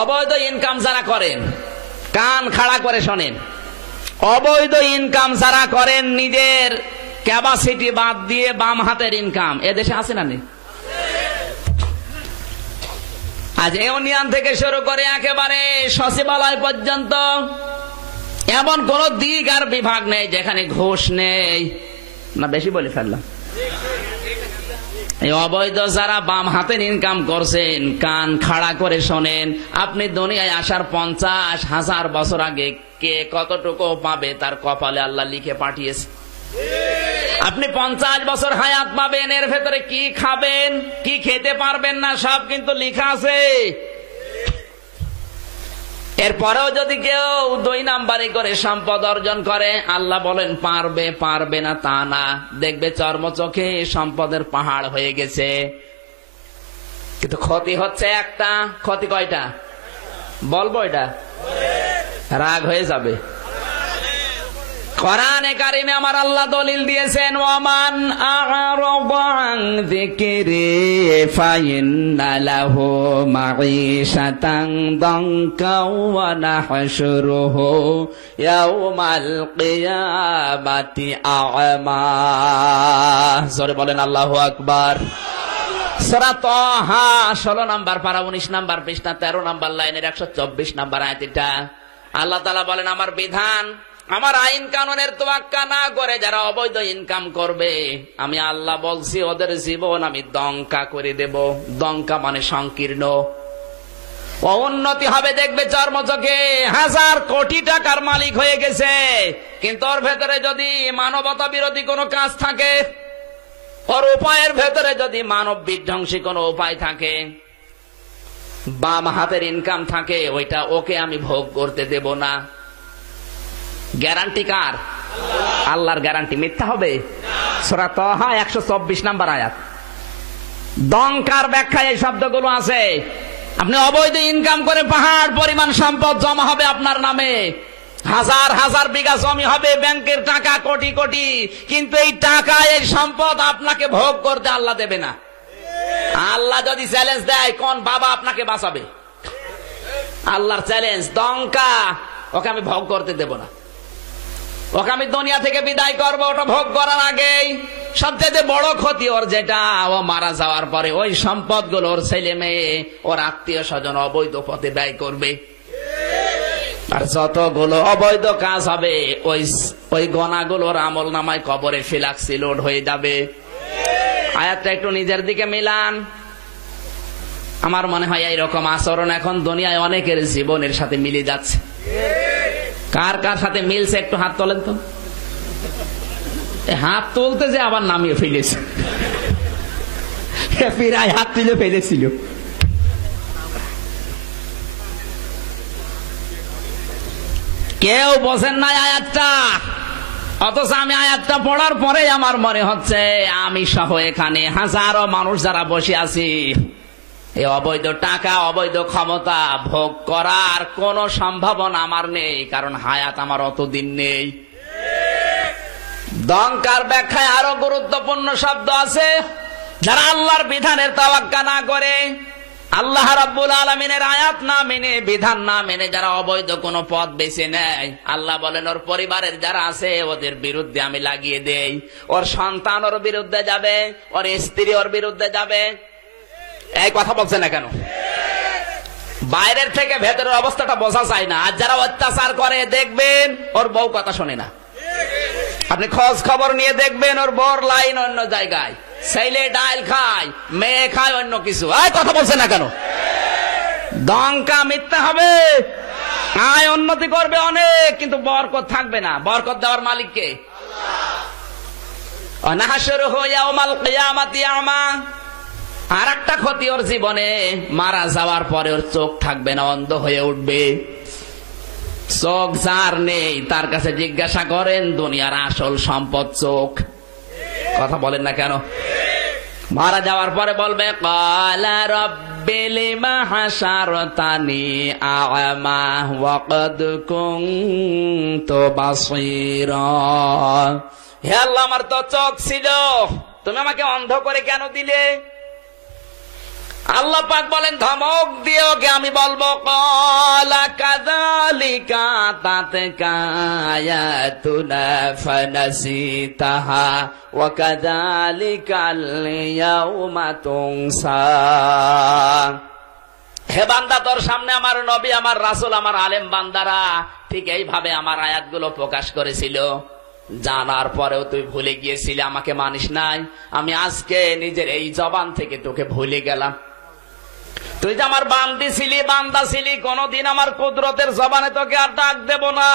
অবৈধ ইনকাম যারা করেন, কান খাড়া করে শোনেন, অবৈধ ইনকাম যারা করেন নিজের ক্যাপাসিটি বাদ দিয়ে বাম হাতের ইনকাম, এদেশে আছে না নেই? আজ ইউনিয়ন থেকে শুরু করে একেবারে সচিবালয় পর্যন্ত এমন কোন দিক আর বিভাগ নেই যেখানে ঘুষ নেই। না বেশি বলে ফেললাম? এই অবৈধ যারা বাম হাতের ইনকাম করছেন, কান খাড়া করে শোনেন। আপনি দুনিয়ায় আসার 50,000 বছর আগে কে কতটুকু পাবে তার কপালে আল্লাহ লিখে পাঠিয়েছে। আপনি 50 বছর হায়াত পাবেন, এর ভেতরে কি খাবেন, কি খেতে পারবেন না, সব কিন্তু লেখা আছে। এরপরেও যদি কেউ 2 নাম্বারি করে সম্পদ অর্জন করে, আল্লাহ বলেন পারবে, পারবে না তা না, দেখবে চর্মচোখে সম্পদের পাহাড় হয়ে গেছে। কিন্তু ক্ষতি হচ্ছে একটা। ক্ষতি কয়টা বলবো? এটা রাগ হয়ে যাবে। কোরআনে কারিমে আমার আল্লাহ দলিল দিয়েছেন, ওয়ামান আ'রাদা আন যিকরি ফাইন্না লাহু মাঈশাতান দানকা ওয়া নাহশুরুহু ইয়াওমাল কিয়ামাতি আ'মা। জোরে বলেন আল্লাহু আকবার। সূরা তাহা 16 নম্বর পারা 19 নম্বর পৃষ্ঠা 13 নম্বর লাইনের 124 নম্বর আয়াত। এটা আল্লাহ তাআলা বলেন, আমার বিধান, আমার আইন কানুনের তোয়াক্কা না করে যারা অবৈধ ইনকাম করবে, আমি আল্লাহ বলছি ওদের জীবন আমি দঙ্কা করে দেব। দঙ্কা মানে সংকীর্ণ। উন্নতি হবে দেখবে চর্মচোখে, 1000 কোটি টাকার মালিক হয়ে গেছে, কিন্তু ওর ভেতরে যদি মানবতা বিরোধী কোনো কাজ থাকে, ওর উপায়ের ভেতরে যদি মানব বিধ্বংসী কোনো উপায় থাকে, বাম হাতের ইনকাম থাকে, ওইটা ওকে আমি ভোগ করতে দেব না। গ্যারান্টি কার? আল্লাহর গ্যারান্টি মিথ্যা হবে? সূরা তাহা 124 নম্বর আয়াত। দঙ্কার ব্যাখ্যায় এই শব্দগুলো আছে। আপনি অবৈধ ইনকাম করে পাহাড় পরিমাণ সম্পদ জমা হবে আপনার নামে, 1000 বিঘা জমি হবে, ব্যাংকের টাকা কোটি কোটি, কিন্তু এই টাকা এই সম্পদ আপনাকে ভোগ করতে আল্লাহ দেবে না। আল্লাহ যদি চ্যালেঞ্জ দেয়, কোন বাবা আপনাকে বাঁচাবে? আল্লাহর চ্যালেঞ্জ, দঙ্কা, ওকে আমি ভোগ করতে দেব না, ওকে আমি দুনিয়া থেকে বিদায় করব। ওটা ভোগ করার আগেই সবচেয়ে বড় ক্ষতি ওর যেটা, ও মারা যাওয়ার পরে ওই সম্পদগুলো ওর ছেলে মেয়ে, ওর আত্মীয় স্বজন অবৈধ পথে ব্যয় করবে। আর যতগুলো অবৈধ কাজ হবে, ওই গোনাগুলোর আমল নামায় কবরে ফিলাক্সি লোড হয়ে যাবে। আয়াতটা একটু নিজের দিকে মিলান। আমার মনে হয় এইরকম আচরণ এখন দুনিয়ায় অনেকের জীবনের সাথে মিলে যাচ্ছে। কার কার সাথে মিলছে একটু হাত তোলেন তো। হাত তুলতে যে আবার নামিয়ে ফেলেছে, প্রায় হাত তুলে ফেলেছিল। কেউ বোঝেন না আয়াতটা, অথচ আমি আয়াতটা পড়ার পরে আমার মনে হচ্ছে আমি সহ এখানে হাজারো মানুষ যারা বসে আছি, এই অবৈধ টাকা, অবৈধ ক্ষমতা ভোগ করার কোন সম্ভাবনা আমার নেই, কারণ হায়াত আমার অতদিন নেই। দঙ্কার ব্যাখ্যায় আরো গুরুত্বপূর্ণ শব্দ আছে। যারা আল্লাহর বিধানের তাওয়াক্কা না করে, আল্লাহ রাব্বুল আলামিনের আয়াত না মেনে, বিধান না মেনে যারা অবৈধ কোন পথ বেছে নেয়, আল্লাহ বলেন ওর পরিবারের যারা আছে ওদের বিরুদ্ধে আমি লাগিয়ে দেই। ওর সন্তান ওর বিরুদ্ধে যাবে, ওর স্ত্রী ওর বিরুদ্ধে যাবে। এই কথা বলছে না কেন? বাইরের থেকে ভেতরের অবস্থাটা বোঝা যায় না। আর যারা অত্যাচার করে দেখবেন ওর বউ কথা শোনে না। আপনি খোঁজ খবর নিয়ে দেখবেন ওর বর লাইন অন্য জায়গায়, ছেলে ডাইল খায়, মেয়ে খায় অন্য কিছু। এই কথা বলছে না কেন? দঙ্কা মিথ্যা হবে। আয় উন্নতি করবে অনেক, কিন্তু বরকত থাকবে না। বরকত দেওয়ার মালিক কে? আল্লাহ। নাহশুরুহু ইয়াওমাল কিয়ামাতি আমা। আর একটা ক্ষতি ওর জীবনে, মারা যাওয়ার পরে ওর চোখ থাকবে না, অন্ধ হয়ে উঠবে। চোখ যার নেই তার কাছে জিজ্ঞাসা করেন দুনিয়ার আসল সম্পদ চোখ। কথা বলেন না কেন? মারা যাওয়ার পরে বলবে ক্বালা রাব্বি লিমা হাশারতানি আ'মা ওয়া ক্বাদ কুনতু বাসীরা। হে আল্লাহ, আমার তো চোখ ছিল, তুমি আমাকে অন্ধ করে কেন দিলে? আল্লাহ পাক বলেন ধমক দিয়ে ওকে আমি বলবো ক্বালা কাযালিকা তাতকা আয়াতুনা ফানাসিতাহা ওয়া কাযালিকাল ইয়াউমা তুনসা। হে বান্দা, তোর সামনে আমার নবী, আমার রাসূল, আমার আলেম বান্দারা ঠিক এইভাবে আমার আয়াতগুলো প্রকাশ করেছিল। জানার পরেও তুই ভুলে গিয়েছিলি, আমাকে মানিস নাই। আমি আজকে নিজের এই জবান থেকে তোকে ভুলে গেলাম। তুই যে আমার বান্দি ছিলি, বান্দা ছিলি, কোনদিন আমার কুদরতের জবানে তোকে আর ডাক দেব না।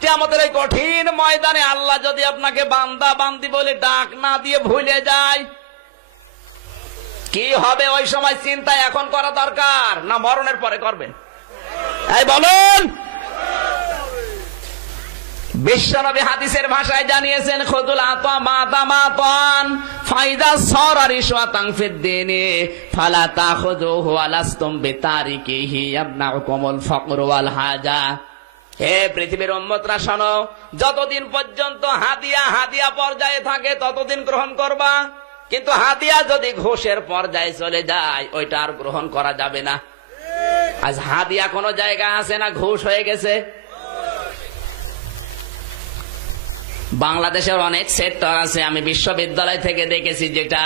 কিয়ামতের এই কঠিন ময়দানে আল্লাহ যদি আপনাকে বান্দা বান্দি বলে ডাক না দিয়ে ভুলে যায়, কি হবে ওই সময় চিন্তা এখন করা দরকার, না মরণের পরে করবেন? এই বলুন। বিশ্বনবী হাদিসের ভাষায় জানিয়েছেন, খুযুল আতা মাতামাতান ফাইদা সারা রিশওয়াতান ফিদ্দিনি ফালা তাখুযুহু আলাস্তুম বিতারিকিহি ইয়াবনাকুমুল ফাকর ওয়াল হাজা। হে পৃথিবীর উম্মতরা শোনো, যতদিন পর্যন্ত হাদিয়া পর্যায়ে থাকে ততদিন গ্রহণ করবা, কিন্তু হাদিয়া যদি ঘুষের পর্যায়ে চলে যায় ওইটা আর গ্রহণ করা যাবে না। আজ হাদিয়া কোন জায়গায় আছে না ঘুষ হয়ে গেছে? বাংলাদেশের অনেক সেক্টর আছে, আমি বিশ্ববিদ্যালয় থেকে দেখেছি, যেটা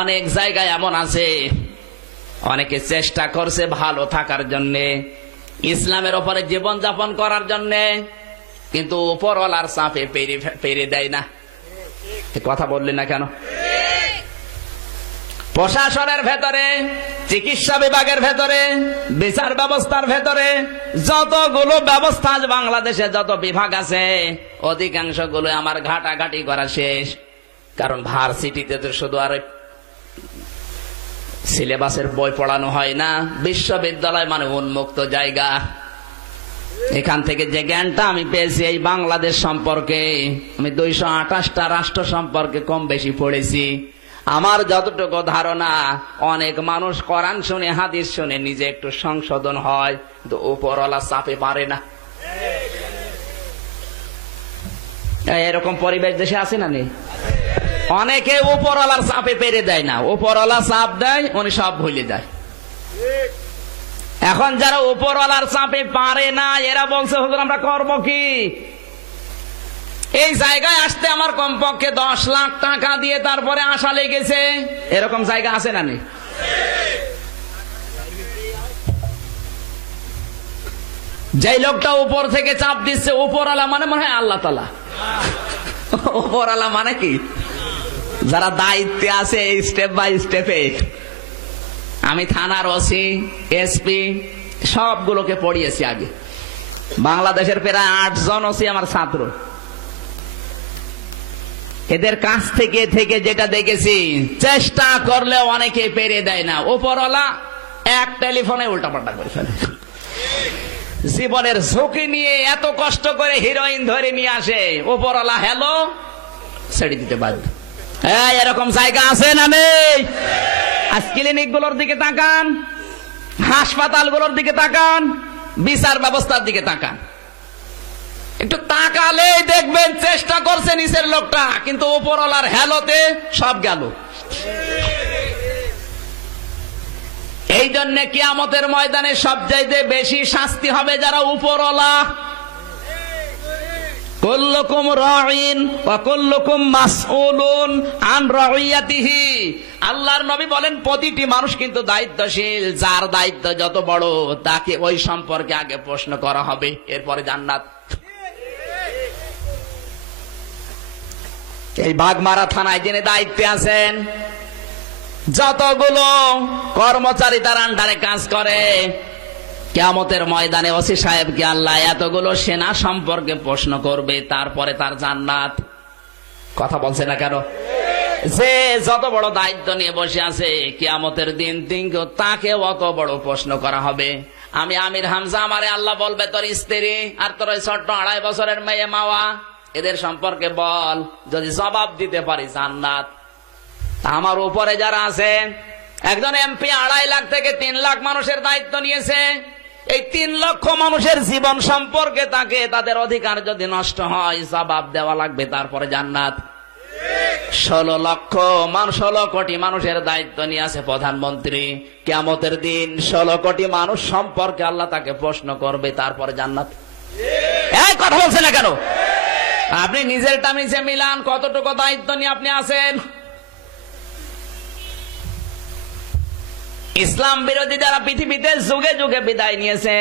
অনেক জায়গায় এমন আছে অনেকে চেষ্টা করছে ভালো থাকার জন্য, ইসলামের উপরে জীবন যাপন করার জন্য, কিন্তু উপরওয়ালার চাপে পেরে দেয় না। কথা বললি না কেন? প্রশাসনের ভেতরে, চিকিৎসা বিভাগের ভেতরে, বিচার ব্যবস্থার ভেতরে, যতগুলো ব্যবস্থা আজ বাংলাদেশে যত বিভাগ আছে অধিকাংশ গুলো আমার ঘাটাঘাটি করা শেষ। কারণ ভার্সিটিতে তো শুধু আর সিলেবাসের বই পড়ানো হয় না, বিশ্ববিদ্যালয় মানে উন্মুক্ত জায়গা। এখান থেকে যে জ্ঞানটা আমি পেয়েছি এই বাংলাদেশ সম্পর্কে, আমি 228টা রাষ্ট্র সম্পর্কে কম বেশি পড়েছি। আমার যতটুকু ধারণা, অনেক মানুষ কোরআন শুনে হাদিস শুনে নিজে একটু সংশোধন হয়, কিন্তু উপরওয়ালা চাপে পারে না। এরকম পরিবেশ দেশে আছে না নেই? অনেকে উপরওয়ালার চাপে পেরে দেয় না, উপরওয়ালা চাপ দেয় উনি সব ভুলে যায়। এখন যারা উপরওয়ালার চাপে পারে না এরা বলছে হুজুর আমরা করবো কি? এই জায়গায় আসতে আমার কমপক্ষে 10 লাখ টাকা দিয়ে তারপরে আশা লেগেছে, এরকম জায়গা আছে না নেই? যে লোকটা উপর থেকে চাপ দিচ্ছে, উপরওয়ালা মানে মনে হয় আল্লাহ তাআলা। উপরওয়ালা মানে কি? যারা দায়িত্বে আছে স্টেপ বাই স্টেপে। আমি থানার ওসি, এসপি সবগুলোকে পড়িয়েছি আগে। বাংলাদেশের প্রায় 8 জন ওসি আমার ছাত্র। এদের কাছ থেকে যেটা দেখেছি, চেষ্টা করলে অনেকে পেরে দেয় না। উপরওয়ালা এক টেলিফোনে উল্টাপাল্টা করে ফেলে। জীবনের ঝুঁকি নিয়ে এত কষ্ট করে হিরোইন ধরে নিয়ে আসে, উপরওয়ালা হ্যালো ছেড়ে দিতে বাধ্য। এরকম জায়গা আছে না নেই? আজ ক্লিনিক গুলোর দিকে তাকান, হাসপাতালগুলোর দিকে তাকান, বিচার ব্যবস্থার দিকে তাকান। একটু তাকালে দেখবেন চেষ্টা করছে নিচের লোকটা, কিন্তু উপরওয়ালার হ্যালোতে সব গেল। এই জন্য কিয়ামতের ময়দানে সবচাইতে বেশি শাস্তি হবে যারা উপরওয়ালা। কুল্লুকুম রাঈন ওয়া কুল্লুকুম মাসউলুন আন রাইয়াতিহি। আল্লাহর নবী বলেন প্রতিটি মানুষ কিন্তু দায়িত্বশীল, যার দায়িত্ব যত বড় তাকে ওই সম্পর্কে আগে প্রশ্ন করা হবে, এরপরে জান্নাত। এই বাগমারা থানায় যিনি দায়িত্বে আছেন, যতগুলো কর্মচারী তার আন্ডারে কাজ করে, কিয়ামতের ময়দানে ওসি সাহেবকে আল্লাহ এতগুলো সেনা সম্পর্কে প্রশ্ন করবে, তারপরে তার জান্নাত। কথা বলছে না কেন? যে যত বড় দায়িত্ব নিয়ে বসে আছে কিয়ামতের দিন তাকে অত বড় প্রশ্ন করা হবে। আমি আমির হামজা, আমারে আল্লাহ বলবে তোর স্ত্রী আর তোর ওই ছোট্ট 2.5 বছরের মেয়ে মাওয়া, এদের সম্পর্কে বল, যদি জবাব দিতে পারি জান্নাত। আমার উপরে যারা আছে, একজন এমপি 2.5 লাখ থেকে 3 লাখ মানুষের দায়িত্ব নিয়েছে। এই 3 লক্ষ মানুষের জীবন সম্পর্কে তাকে তাদের অধিকার যদি নষ্ট হয় জবাব দেওয়া লাগবে, তারপরে জান্নাত। 16 কোটি মানুষের দায়িত্ব নিয়ে আছে প্রধানমন্ত্রী। কিয়ামতের দিন 16 কোটি মানুষ সম্পর্কে আল্লাহ তাকে প্রশ্ন করবে, তারপরে জান্নাত। এই কথা বলছেন না কেন? আপনি নিজেরটা মিশে মিলান, কতটুকু দায়িত্ব নিয়ে আপনি আছেন। ইসলাম বিরোধী যারা পৃথিবীতে যুগে যুগে বিদায় নিয়েছে,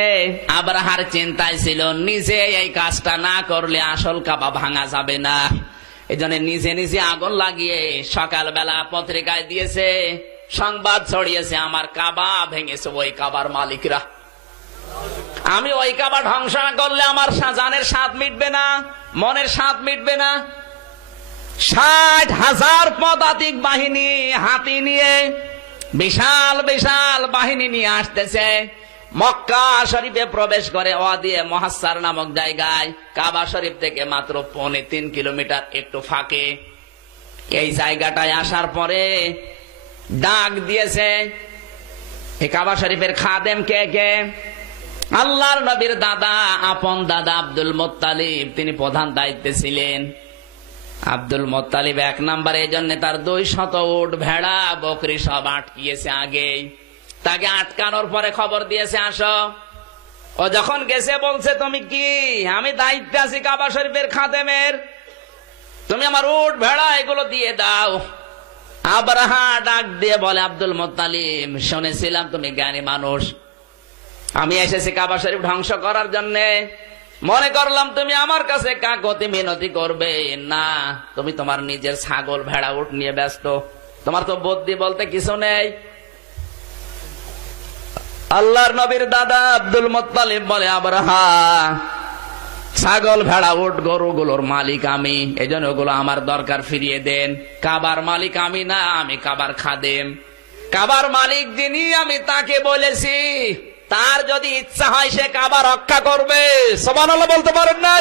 আব্রাহার চিন্তায় ছিল নিজে এই কাজটা না করলে আসল কাবা ভাঙা যাবে না। এই জন্য নিজে নিজে আগুন লাগিয়ে সকালবেলা পত্রিকায় দিয়েছে, সংবাদ ছড়িয়েছে, আমার কাবা ভেঙেছে ওই কাবার মালিকরা। আমি ওই কাবা ধ্বংস না করলে আমার জানের স্বাদ মিটবে না, মনের স্বাদ মিটবে না। 60,000 পদাতিক বাহিনী হাতি নিয়ে, বিশাল বিশাল বাহিনী নিয়ে আসতেছে। মক্কা শরীফে প্রবেশ করে ওয়াদি মুহাসসার নামক জায়গায়, কাবা শরীফ থেকে মাত্র 3.25 কিলোমিটার একটু ফাঁকে। এই জায়গাটায় আসার পরে ডাক দিয়েছে। এই কাবা শরীফের খাদেম কে কে? আল্লাহর নবীর দাদা, আপন দাদা আব্দুল মুত্তালিব, তিনি প্রধান দায়িত্বে ছিলেন। আব্দুল মুত্তালিব 1 নম্বরে, এই জন্য তার 200 উট, ভেড়া, বকরি সব আটকিয়েছে আগেই। তাকে আটকানোর পরে খবর দিয়েছে আসো। ও যখন গেছে বলছে, তুমি কি? আমি দায়িত্বে আছি কাবা শরীফের খাদেমের, তুমি আমার উট ভেড়া এগুলো দিয়ে দাও। আব্রাহা ডাক দিয়ে বলে, আব্দুল মুত্তালিব, শুনেছিলাম তুমি জ্ঞানী মানুষ, আমি এসেছি কাবা শরীফ ধ্বংস করার জন্য। মনে করলাম তুমি আমার কাছে কাকতি মিনতি করবে না, তুমি তোমার নিজের ছাগল ভেড়া উট নিয়ে ব্যস্ত, তোমার তো বুদ্ধি বলতে কিছু নেই। আল্লাহর নবীর দাদা আব্দুল মুত্তালিব বলে, আব্রাহা, ছাগল ভেড়া উট গরুগুলোর মালিক আমি, এই জন্য ওগুলো আমার দরকার ফিরিয়ে দেন। কাবার মালিক আমি না, আমি কাবার খাদেম। কাবার মালিক যিনি, আমি তাকে বলেছি তার যদি ইচ্ছা হয় সে কাবা রক্ষা করবে। সুবহানাল্লাহ বলতে পারেন না?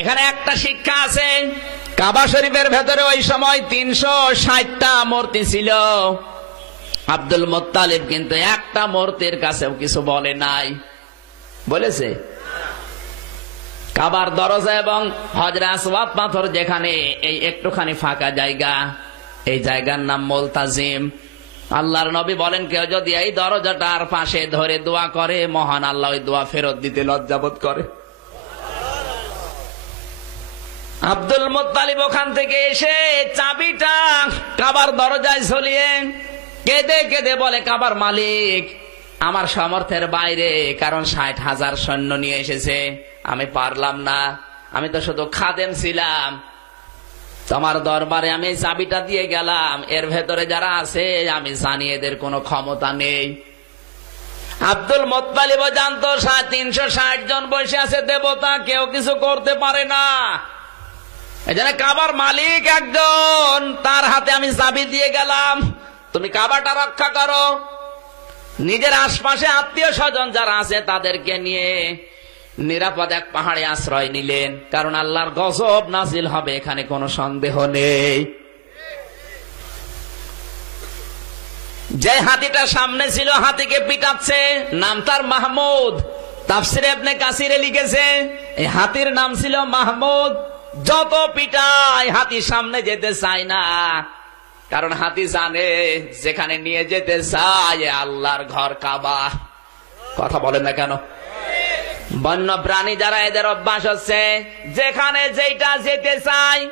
এখানে একটা শিক্ষা আছে, কাবা শরীফের ভেতরে ওই সময় 360টা মূর্তি ছিল। আব্দুল মুত্তালিব কিন্তু একটা মূর্তির কাছেও কিছু বলে নাই। বলেছে? কাবার দরজা এবং হজরে আসওয়াদ পাথর যেখানে, এই একটুখানি ফাঁকা জায়গা, এই জায়গার নাম মুলতাজিম। আল্লাহর নবী বলেন, কেউ যদি এই দরজাটার পাশে ধরে দোয়া করে, মহান আল্লাহ ওই দোয়া ফেরত দিতে লজ্জাবোধ করে। আব্দুল মুত্তালিব ওখান থেকে এসে চাবিটা কাবার দরজায় ঝুলিয়ে কেঁদে কেঁদে বলে, কাবার মালিক, আমার সামর্থ্যের বাইরে, কারণ 60,000 সৈন্য নিয়ে এসেছে, আমি পারলাম না, আমি তো শুধু খাদেম ছিলাম, তোমার দরবারে আমি চাবিটা দিয়ে গেলাম, এর ভেতরে যারা আছে আমি জানি এদের কোনো ক্ষমতা নেই। আব্দুল মুত্তালিব জানতো 360 জন বসে আছে দেবতা, কেউ কিছু করতে পারে না। এজন্য কাবার মালিক একজন, তার হাতে আমি চাবি দিয়ে গেলাম, তুমি কাবাটা রক্ষা করো। নিজের আশপাশে আত্মীয় স্বজন যারা আছে তাদেরকে নিয়ে নিরাপদ এক পাহাড়ে আশ্রয় নিলেন, কারণ আল্লাহর গজব নাজিল হবে, এখানে কোনো সন্দেহ নেই। যে হাতিটা সামনে ছিল, হাতিকে পিটাচ্ছে, নাম তার মাহমুদ। তাফসিরে ইবনে কাসিরে লিখেছে, এই হাতির নাম ছিল মাহমুদ। যত পিটায় হাতি সামনে যেতে চায় না, কারণ হাতি জানে যেখানে নিয়ে যেতে চায় আল্লাহর ঘর কাবা। কথা বলেন না কেন? বন্য প্রাণী যারা, এদের অভ্যাস হচ্ছে যেখানে যেটা যেতে চায়,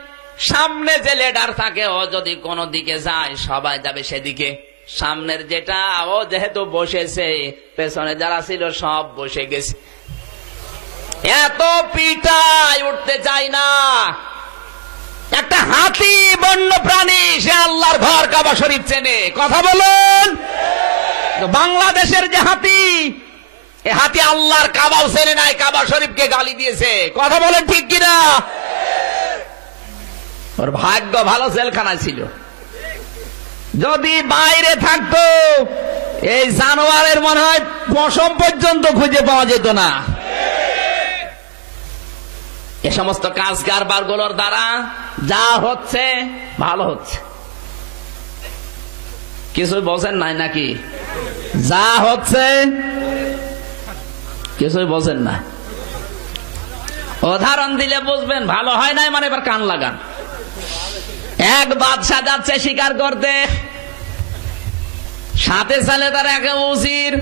সামনে যে লিডার থাকে ও যদি কোনো দিকে যায় সবাই যাবে সেদিকে। সামনের যেটা, ও যেহেতু বসেছে, পেছনে যারা ছিল সব বসে গেছে। এত পিটায় উঠতে চায় না। একটা হাতি বন্য প্রাণী, সে আল্লাহর ঘর কাবা শরীফ চেনে। কথা বলুন। বাংলাদেশের যে হাতি, এ হাতি আল্লাহর কাবাও চেনে নাই, কাবা শরীফকে গালি দিয়েছে। কথা বলেন ঠিক কিনা? ওর ভাগ্য ভালো, জেলখানায় ছিল। যদি বাইরে থাকতো এই জানোয়ারের মনে হয় পশম পর্যন্ত খুঁজে পাওয়া যেত না। এ সমস্ত কাজ কারবার গুলোর দ্বারা যা হচ্ছে ভালো হচ্ছে। কিছুই বোঝেন নাই নাকি? যা হচ্ছে কিছুই বোঝেন না। উদাহরণ দিলে বুঝবেন, ভালো হয় নাই মানে এবার কান লাগান। এক বাদশা যাচ্ছে শিকার করতে, সাথে সালে তার এক উজির।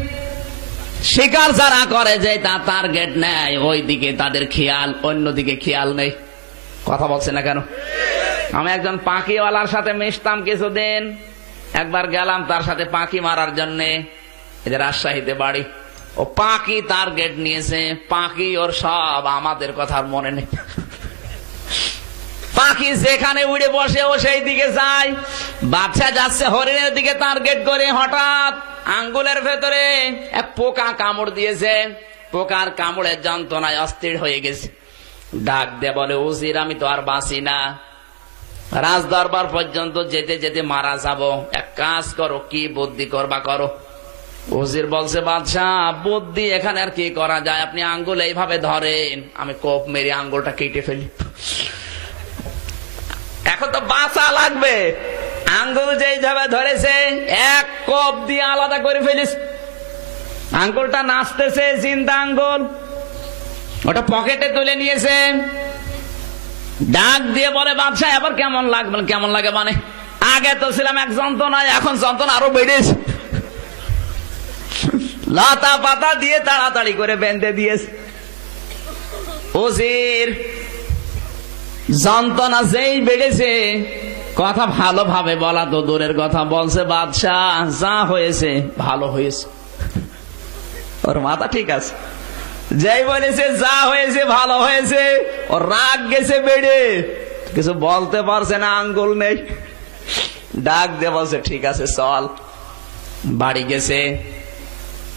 শিকার যারা করে যে তা টার্গেট নেয়, ওই দিকে তাদের খেয়াল, অন্যদিকে খেয়াল নেই। কথা বলছে না কেন? আমি একজন পাখিওয়ালার সাথে মিশতাম কিছুদিন। একবার গেলাম তার সাথে পাখি মারার জন্য, এদের রাজশাহীতে বাড়ি। ও পাখি টার্গেট নিয়েছে, পাখি ওর সব, আমাদের কথা আর মনে নেই। পাখি যেখানে উড়ে বসে ও সেই দিকে যায়। বাচ্চা যাচ্ছে হরিণের দিকে টার্গেট করে, হঠাৎ আঙ্গুলের ভেতরে এক পোকা কামড় দিয়েছে। পোকার কামড়ের যন্ত্রণায় অস্থির হয়ে গেছে। ডাক দে বলে, উজির আমি তো আর বাঁচি না, রাজ দরবার পর্যন্ত যেতে যেতে মারা যাব, এক কাজ করো, কি বুদ্ধি করবা করো। উজির বলছে, বাদশাহ বুদ্ধি এখানে আর কি করা যায়, আপনি আঙ্গুল এইভাবে ধরেন, আমি কোপ মেরে আঙ্গুলটা কেটে ফেলি। এখন তো বাঁচা লাগবে। আঙ্গুল যেইভাবে ধরেছে, এক কোপ দিয়ে আলাদা করে ফেলিস। আঙ্গুলটা নাচতেছে, জিন্দা আঙ্গুল, ওটা পকেটে তুলে নিয়েছে। ডাক দিয়ে বলে, বাদশাহ এবার কেমন লাগবে? কেমন লাগে মানে, আগে তো ছিলাম এক যন্ত্রণায়, এখন যন্ত্রণা আরো বেড়েছে। লতা পাতা দিয়ে তাড়াতাড়ি করে বেঁধে দিয়েছে। উজির যন্ত্রণা যেই বেড়েছে, কথা ভালোভাবে বলা তো দূরের কথা, বলছে, বাদশাহ যা হয়েছে ভালো হয়েছে। ওর মাথা ঠিক আছে, যেই বলেছে যা হয়েছে ভালো হয়েছে, ওর রাগ গেছে বেড়ে, কিছু বলতে পারছে না, আঙ্গুল নেই। ডাক দিয়ে বলছে, ঠিক আছে চল। বাড়ি গেছে,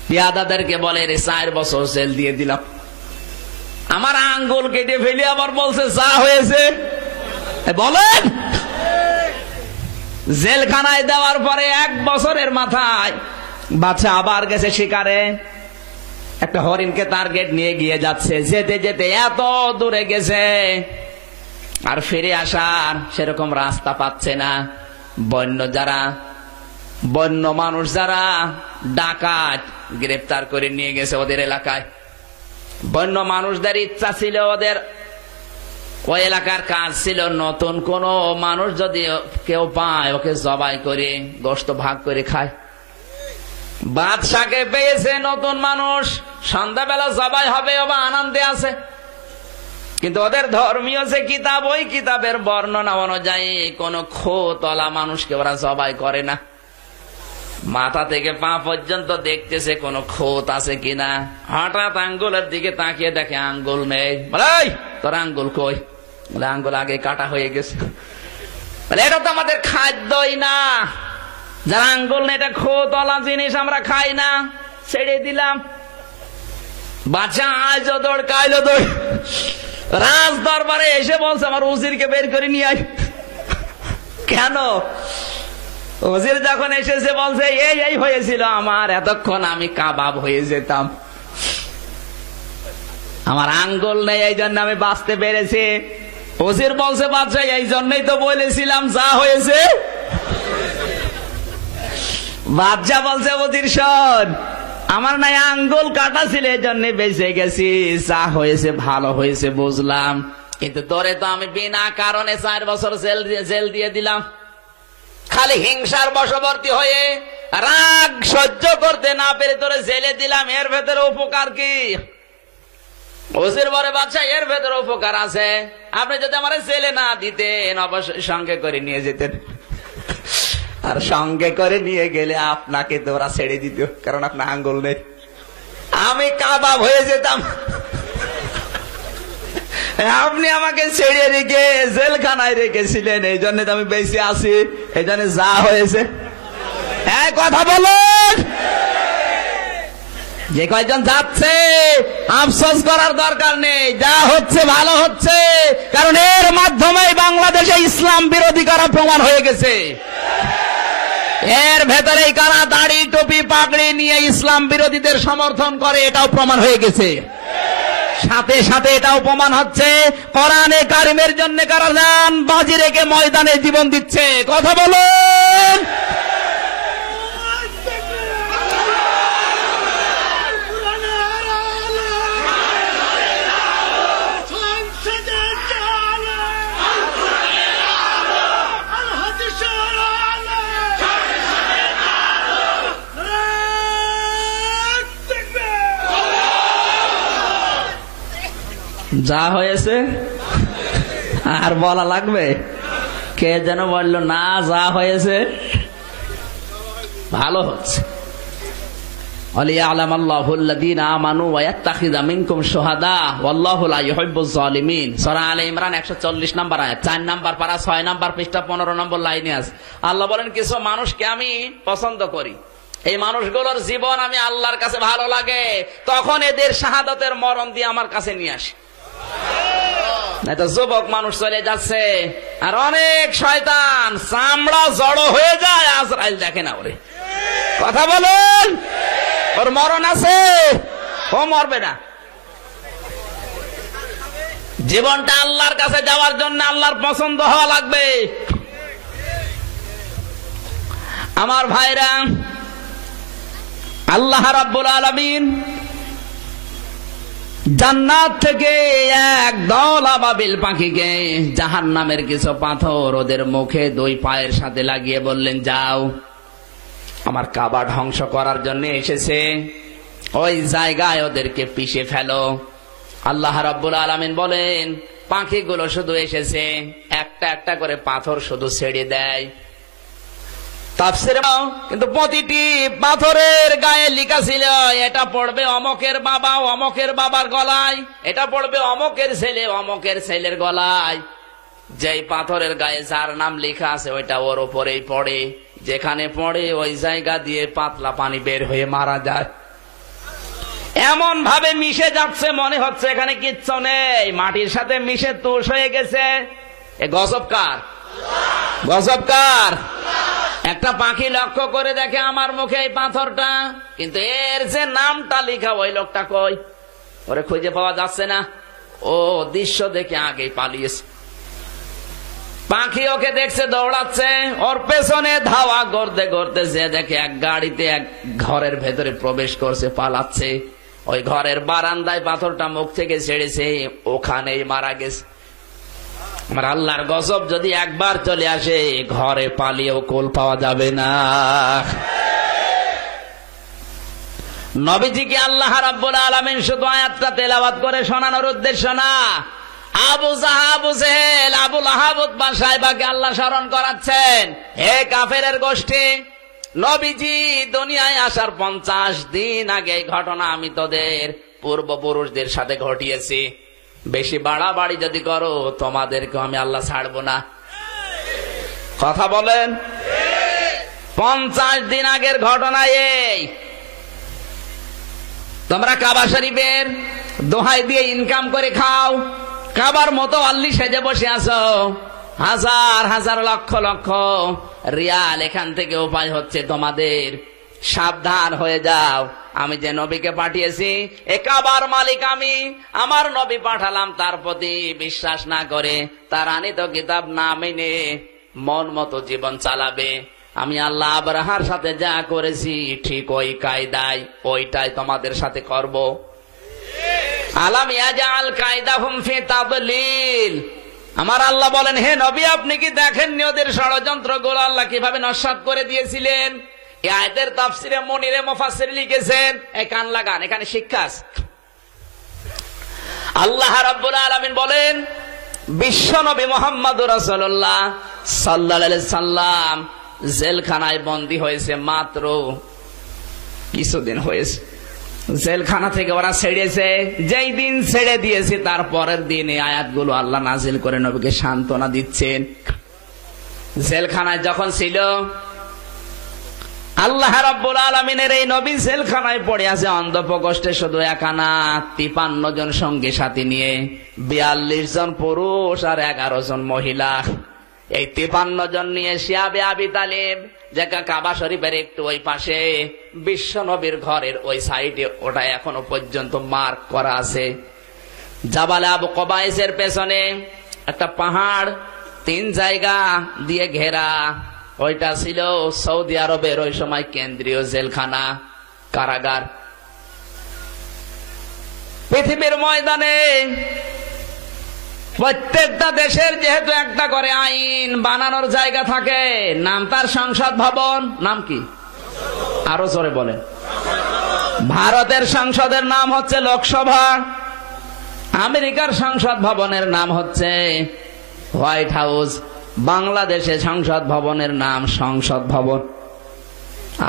পেয়াদাদেরকে বলে, রে 4 বছর জেল দিয়ে দিলাম, আমার আঙ্গুল কেটে ফেলি, আবার বলছে যা হয়েছে। বলেন, জেলখানায় দেওয়ার পরে 1 বছরের মাথায় বাচ্চা আবার গেছে শিকারে। একটা হরিণকে টার্গেট নিয়ে গিয়ে যাচ্ছে, যেতে যেতে এত দূরে গেছে, আর ফিরে আসার সেরকম রাস্তা পাচ্ছে না। বন্য মানুষ যারা ডাকাত গ্রেফতার করে নিয়ে গেছে ওদের এলাকায়। বন্য মানুষদের ইচ্ছা ছিল, ওদের ওই এলাকার কাজ ছিল, নতুন কোন মানুষ যদি কেউ পায় ওকে জবাই করে গোশত ভাগ করে খায়। বাদশাকে পেয়েছে নতুন মানুষ, সন্ধ্যাবেলা জবাই হবে, ওবা আনন্দে আছে। কিন্তু ওদের ধর্মীয় যে কিতাব, ওই কিতাবের বর্ণনা অনুযায়ী কোন খোতলা মানুষকে ওরা জবাই করে না। মাথা থেকে পা পর্যন্ত দেখতেছে কোন খোত আছে কিনা। হঠাৎ আঙ্গুলের দিকে তাকিয়ে দেখে আঙ্গুল নেই। বলে, তোর আঙ্গুল কই? বলে, আঙ্গুল আগে কাটা হয়ে গেছে। বলে, এটা তো আমাদের খাদ্যই না, যার আঙ্গুল নেই, এটা খোতলা জিনিস, আমরা খাই না, ছেড়ে দিলাম। বাচ্চা আজ দৌড় কাইল দৌড়, রাজ দরবারে এসে বলছে, আমার উজিরকে বের করে নিয়ে আয়। কেন? উজির যখন এসেছে বলছে, এই হয়েছিল আমার, এতক্ষণ আমি কাবাব হয়ে যেতাম, আমার আঙ্গুল নেই, এই জন্য আমি বাঁচতে পেরেছি। উজির বলছে, বাদশাহ এই জন্যই তো বলেছিলাম যা হয়েছে। বাদশাহ বলছে, উজির শোন, আমার নাই আঙ্গুল কাটা ছিল, এই জন্য বেঁচে গেছি, যা হয়েছে ভালো হয়েছে বুঝলাম, কিন্তু তোরে তো আমি বিনা কারণে 4 বছর জেল দিয়ে দিলাম। খালি হিংসার বশবর্তী হয়ে রাগ সহ্য করতে না পেরে তোরে জেলে দিলাম, এর ভেতরে উপকার কি? ওসির বলে, বাদশাহ এর ভেতরে উপকার আছে, আপনি যদি আমার জেলে না দিতেন অবশ্যই সঙ্গে করে নিয়ে যেতেন, আর সঙ্গে করে নিয়ে গেলে আপনাকে তো ওরা ছেড়ে দিত, কারণ আপনার আঙ্গুল নেই, আমি কাবাব হয়ে যেতাম। আপনি আমাকে ছেড়ে রেখে জেলখানায় রেখেছিলেন, এই জন্য আমি বেঁচে আছি, এই জন্য যা হয়েছে। এক কথা বলুন, যে কয়জন যাচ্ছে আফসোস করার দরকার নেই, যা হচ্ছে ভালো হচ্ছে, কারণ এর মাধ্যমে বাংলাদেশে ইসলাম বিরোধী করা প্রমাণ হয়ে গেছে। এর ভেতরে কারা দাড়ি টুপি পাগড়ি নিয়ে ইসলাম বিরোধীদের সমর্থন করে, এটাও প্রমাণ হয়ে গেছে। সাথে সাথে এটাও প্রমাণ হচ্ছে কোরআনে কারিমের জন্য কারা জান বাজি রেখে ময়দানে জীবন দিচ্ছে। কথা বলুন, যা হয়েছে আর বলা লাগবে? কে যেন বলল না, যা হয়েছে ভালো হচ্ছে। সূরা আলে ইমরান 140 নম্বর আয়াত, 4 নম্বর পারা, 6 নম্বর পৃষ্ঠা, 15 নম্বর লাইনে আছে। আল্লাহ বলেন কিছু মানুষকে আমি পছন্দ করি, এই মানুষগুলোর জীবন আমি আল্লাহর কাছে ভালো লাগে, তখন এদের শাহাদাতের মরণ দিয়ে আমার কাছে নিয়ে আসি। তো যুবক মানুষ চলে যাচ্ছে আর অনেক শয়তান চামড়া জড়ো হয়ে যায়, আজরাইল দেখে না ওরে। কথা বলুন, ওর মরণ আছে? ও মরবে না। জীবনটা আল্লাহর কাছে যাওয়ার জন্য আল্লাহর পছন্দ হওয়া লাগবে। আমার ভাইরা, আল্লাহ রাব্বুল আলামিন জান্নাত থেকে এক দল আবাবিল পাখিকে জাহান্নামের কিছু পাথর ওদের মুখে 2 পায়ের সাথে লাগিয়ে বললেন, যাও, আমার কাবা ধ্বংস করার জন্য এসেছে, ওই জায়গায় ওদেরকে পিষে ফেলো। আল্লাহ রাব্বুল আলামিন বলেন, পাখিগুলো শুধু এসেছে, একটা একটা করে পাথর শুধু ছেড়ে দেয়। তাফসীরে কিন্তু প্রতিটি পাথরের গায়ে লেখা ছিল, এটা পড়বে অমকের বাবা অমকের বাবার গলায়, এটা পড়বে অমকের ছেলে অমকের ছেলের গলায়। যেই পাথরের গায়ে যার নাম লেখা আছে ওইটা ওর উপরেই পড়ে, যেখানে পড়ে ওই জায়গা দিয়ে পাতলা পানি বের হয়ে মারা যায়। এমন ভাবে মিশে যাচ্ছে মনে হচ্ছে এখানে কিচ্ছু নেই, মাটির সাথে মিশে তুষ হয়ে গেছে। এ গজব কার? গজব কার? একটা পাখি লক্ষ্য করে দেখে আমার মুখে এই পাথরটা, কিন্তু এর যে নামটা লেখা ওই লোকটা কই, ওরে খুঁজে পাওয়া যাচ্ছে না। ও দৃশ্য দেখে আগেই পালিয়েছে। পাখি ওকে দেখছে দৌড়াচ্ছে, ওর পেছনে ধাওয়া করতে করতে যে দেখে এক গাড়িতে এক ঘরের ভেতরে প্রবেশ করছে, পালাচ্ছে। ওই ঘরের বারান্দায় পাথরটা মুখ থেকে ছেড়েছে, ওখানেই মারা গেছে। আমার আল্লাহর গজব যদি একবার চলে আসে, ঘরে পালিয়েও কোল পাওয়া যাবে না। নবীজিকে আল্লাহ রাব্বুল আলামিন শুধু আয়াতটা তেলাওয়াত করে শোনানোর উদ্দেশ্য না, আবু জাহল, আবু জেহেল, আবু লাহাব, উতবা, সাইবাকে আল্লাহ স্মরণ করাচ্ছেন। হে কাফেরের গোষ্ঠী, নবীজি দুনিয়ায় আসার 50 দিন আগে এই ঘটনা আমি তোদের পূর্বপুরুষদের সাথে ঘটিয়েছি। বেশি বাড়াবাড়ি যদি করো তোমাদেরকে আমি আল্লাহ ছাড়বো না। কথা বলেন, 50 দিন আগের ঘটনা এই। তোমরা কাবা শরীফের দোহাই দিয়ে ইনকাম করে খাও, কাবার মতো আল্লি সেজে বসে আছো, হাজার হাজার লক্ষ লক্ষ রিয়াল এখান থেকে উপায় হচ্ছে তোমাদের। সাবধান হয়ে যাও, আমি যে নবীকে পাঠিয়েছি এ কাবার মালিক আমি, আমার নবী পাঠালাম, তার প্রতি বিশ্বাস না করে তার আনিত কিতাব না মেনে মন মতো জীবন চালাবে। আমি আল্লাহ আবরাহার সাথে যা করেছি ঠিক ওই কায়দায় ওইটাই তোমাদের সাথে করব। আলাম ইয়াজআল কায়দাহুম ফি তাদলিল। আমার আল্লাহ বলেন, হে নবী আপনি কি দেখেননি ওদের ষড়যন্ত্রগুলো আল্লাহ কিভাবে নস্যাৎ করে দিয়েছিলেন? এই আয়াতের তাফসীরে মুনিরে মুফাসসির লিখেছেন, এই কান লাগান, এখানে শিক্ষা আছে। আল্লাহ রাব্বুল আলামিন বলেন, বিশ্ব নবী মুহাম্মদুর রাসূলুল্লাহ সাল্লাল্লাহু আলাইহি সাল্লাম জেলখানায় বন্দী হয়েছে মাত্র কিছুদিন হয়েছে। জেলখানা থেকে ওরা ছেড়েছে, যেই দিন ছেড়ে দিয়েছে তার পরের দিন এই আয়াতগুলো আল্লাহ নাজিল করে নবীকে সান্ত্বনা দিচ্ছেন। জেলখানায় যখন ছিল, আল্লাহ রাব্বুল আলামিনের এই নবী জেলখানায় পড়ে আছে অন্ধপ্রকোষ্ঠে, শুধু একা না, 53 জন সঙ্গী সাথী নিয়ে, 42 জন পুরুষ আর 11 জন মহিলা। এই 53 জন নিয়ে শিয়াবে আবি তালিব, যেটা কাবা শরীফের একটু ওই পাশে, বিশ্ব নবীর ঘরের ওই সাইডে, ওটা এখনো পর্যন্ত মার্ক করা আছে। জাবালে আবু কবাইসের পেছনে একটা পাহাড় 3 জায়গা দিয়ে ঘেরা, ওইটা ছিল সৌদি আরবের ওই সময় কেন্দ্রীয় জেলখানা, কারাগার। পৃথিবীর ময়দানে প্রত্যেকটা দেশের যেহেতু একটা করে আইন বানানোর জায়গা থাকে, নাম তার সংসদ ভবন। নাম কি? আরো জোরে বলেন। ভারতের সংসদের নাম হচ্ছে লোকসভা, আমেরিকার সংসদ ভবনের নাম হচ্ছে হোয়াইট হাউস, বাংলাদেশে সংসদ ভবনের নাম সংসদ ভবন।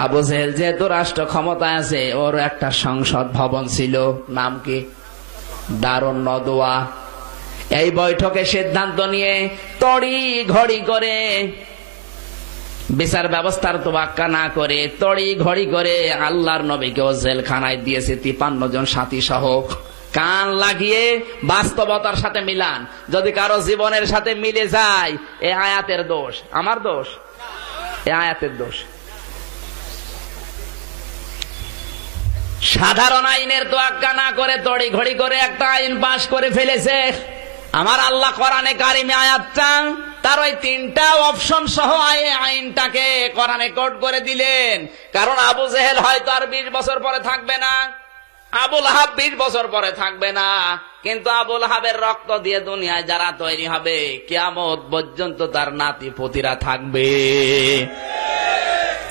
আবু জেহেল যেহেতু রাষ্ট্র ক্ষমতায় আছে, ওর একটা সংসদ ভবন ছিল, নাম কি? দারুন নদওয়া। এই বৈঠকে সিদ্ধান্ত নিয়ে তড়ি ঘড়ি করে, বিচার ব্যবস্থার তোয়াক্কা না করে তড়ি ঘড়ি করে আল্লাহর নবীকেও জেলখানায় দিয়েছে 53 জন সাথী সহ। কান লাগিয়ে বাস্তবতার সাথে মিলান। যদি কারো জীবনের সাথে মিলে যায়, এ আয়াতের দোষ, আমার দোষ, এ আয়াতের দোষ। সাধারণ আইনের তোয়াক্কা না করে তড়ি ঘড়ি করে একটা আইন পাশ করে ফেলেছে। আমার আল্লাহ কোরআনে কারিমে আয়াতটা তার ওই 3টা অপশন সহ আইনটাকে কোরআনে কোট করে দিলেন। কারণ আবু জেহেল হয়তো আর 20 বছর পরে থাকবে না, আবুল আহাব 20 বছর পরে থাকবে না, কিন্তু আবুল আহাবের রক্ত দিয়ে দুনিয়ায় যারা তৈরি হবে, কিয়ামত পর্যন্ত তার নাতি পুতিরা থাকবে।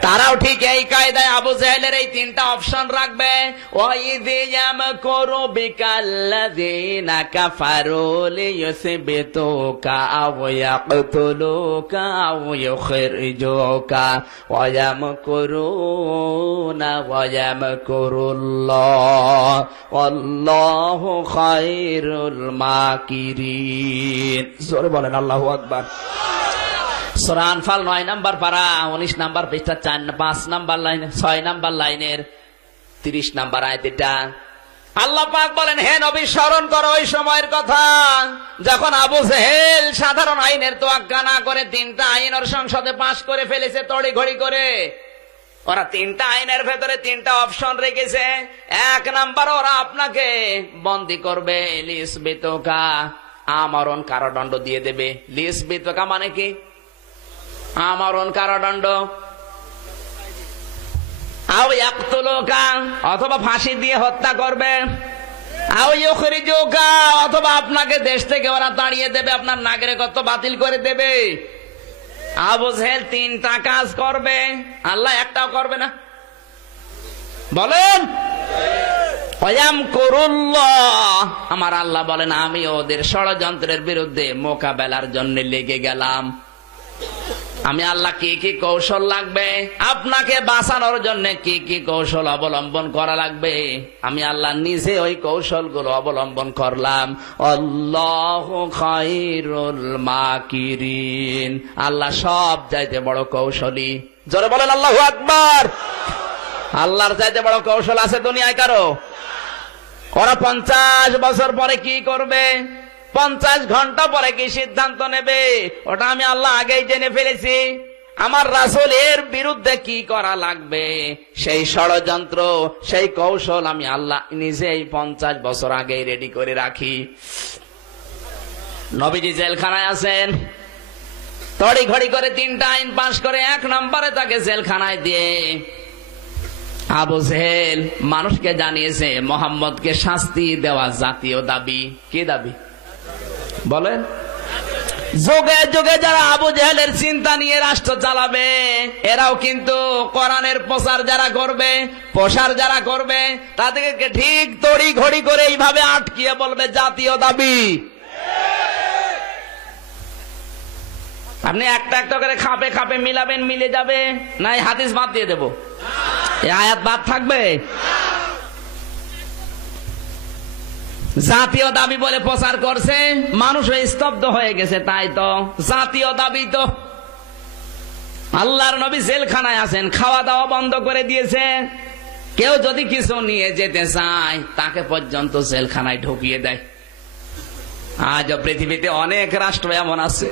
তারাও ঠিক এই কায়দায় আবু জেহেলের এই 3টা অপশন রাখবে। ওয়াইযি ইয়ামকুরু বিকাল্লাযিনা কাফারু লিয়ুসবিতুকা আও ইয়াকতুলুকা আও ইউখরিজুকা ওয়া ইয়ামকুরুনা ওয়া ইয়ামকুরুল্লাহ ওয়াল্লাহু খায়রুল মাকিরিন। জোরে বলেন আল্লাহু আকবার। সূরা আনফাল 9 নম্বর পারা 19 নম্বর পৃষ্ঠা 5 নম্বর লাইন 6 নম্বর লাইনের 30 নম্বর আয়াত। এটা আল্লাহ পাক বলেন, হে নবী স্মরণ করো ওই সময়ের কথা যখন আবু জেহেল সাধারণ আইনের তোয়াক্কা না করে 3টা আইন ওর সংসদে পাশ করে ফেলেছে তড়ি ঘড়ি করে। ওরা 3টা আইনের ভেতরে 3টা অপশন রেখেছে। 1 নাম্বার, ওরা আপনাকে বন্দী করবে, লিসবিতুকা, আমরণ কারাদণ্ড দিয়ে দেবে। লিসবিতুকা মানে কি? আমরণ কারাদণ্ড। আও ইয়াকতুলুকা, অথবা ফাঁসি দিয়ে হত্যা করবে। আও ইউখরিজুকা, অথবা আপনাকে দেশ থেকে ওরা তাড়িয়ে দেবে, আপনার নাগরিকত্ব বাতিল করে দেবে। আবু জেহেল 3টা কাজ করবে, আল্লাহ একটাও করবে না। বলেন ওয়ায়ামকুরুল্লাহ, আমার আল্লাহ বলেন আমি ওদের ষড়যন্ত্রের বিরুদ্ধে মোকাবেলার জন্য লেগে গেলাম। আমি আল্লাহ কি কি কৌশল লাগবে, আপনাকে বাঁচানোর জন্য কি কি কৌশল অবলম্বন করা লাগবে, আমি আল্লাহ নিজে ওই কৌশলগুলো অবলম্বন করলাম। আল্লাহু খায়রুল মাকিরিন, আল্লাহ সব চাইতে বড় কৌশলী। জোরে বলেন আল্লাহু আকবার। আল্লাহর চাইতে বড় কৌশল আছে দুনিয়ায় কারো? ওরা 50 বছর পরে কি করবে, 50 ঘন্টা পরে কি সিদ্ধান্ত নেবে, ওটা আমি আল্লাহ আগেই জেনে ফেলেছি। আমার রাসূল এর বিরুদ্ধে কি করা লাগবে, সেই ষড়যন্ত্র, সেই কৌশল আমি আল্লাহ নিজেই 50 বছর আগেই রেডি করে রাখি। নবীজি জেলখানায় আছেন, তড়ি ঘড়ি করে 3টা আইন পাশ করে 1 নম্বরে তাকে জেলখানায় দিয়ে আবু জেহেল মানুষকে জানিয়েছে মোহাম্মদকে শাস্তি দেওয়া জাতীয় দাবি। কি দাবি বলেন? যুগে যুগে যারা আবু জেহেলের চিন্তা নিয়ে রাষ্ট্র চালাবে, এরাও কিন্তু কোরআনের প্রচার যারা করবে, প্রসার যারা করবে, তাদেরকে ঠিক তড়ি ঘড়ি করে এইভাবে আটকিয়ে বলবে জাতীয় দাবি। আপনি একটা একটা করে খাপে খাপে মিলাবেন, মিলে যাবে, নাই হাদিস বাদ দিয়ে দেব, এই আয়াত বাদ থাকবে। জাতীয় দাবি বলে প্রচার করছে, মানুষ স্তব্ধ হয়ে গেছে। তাই তো জাতীয় দাবি, তো আল্লাহর নবী জেলখানায় আছেন, খাওয়া দাওয়া বন্ধ করে দিয়েছে। কেউ যদি কিছু নিয়ে যেতে চায় তাকে পর্যন্ত জেলখানায় ঢুকিয়ে দেয়। আজ পৃথিবীতে অনেক রাষ্ট্র এমন আছে,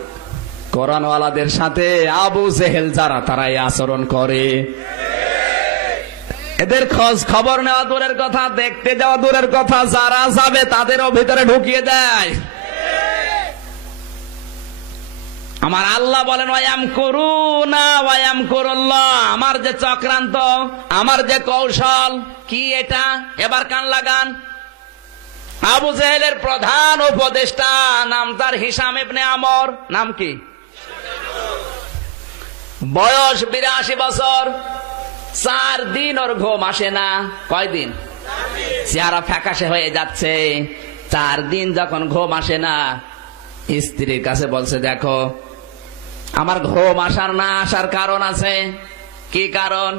কোরআনওয়ালাদের সাথে আবু জেহেল যারা, তারা এই আচরণ করে। এদের খোঁজ খবর নেওয়া দূরের কথা, দেখতে যাওয়া দূরের কথা, যারা যাবে তাদেরও ভিতরে ঢুকিয়ে দেয়। আমার আল্লাহ বলেন ওয়ায়ামকুরুনা ওয়ায়ামকুরুল্লাহ, আমার যে চক্রান্ত, আমার যে কৌশল, কি এটা? এবার কান লাগান। আবু জেহেলের প্রধান উপদেষ্টা নাম তার হিশাম ইবনে আমর। নাম কি? বয়স 82 বছর। 4 দিন ওর ঘুম আসে না। কয়দিন? চেহারা ফ্যাকাশে হয়ে যাচ্ছে। 4 দিন যখন ঘুম আসে না, স্ত্রীর কাছে বলছে, দেখো আমার ঘুম আসার না আসার কারণ আছে। কি কারণ?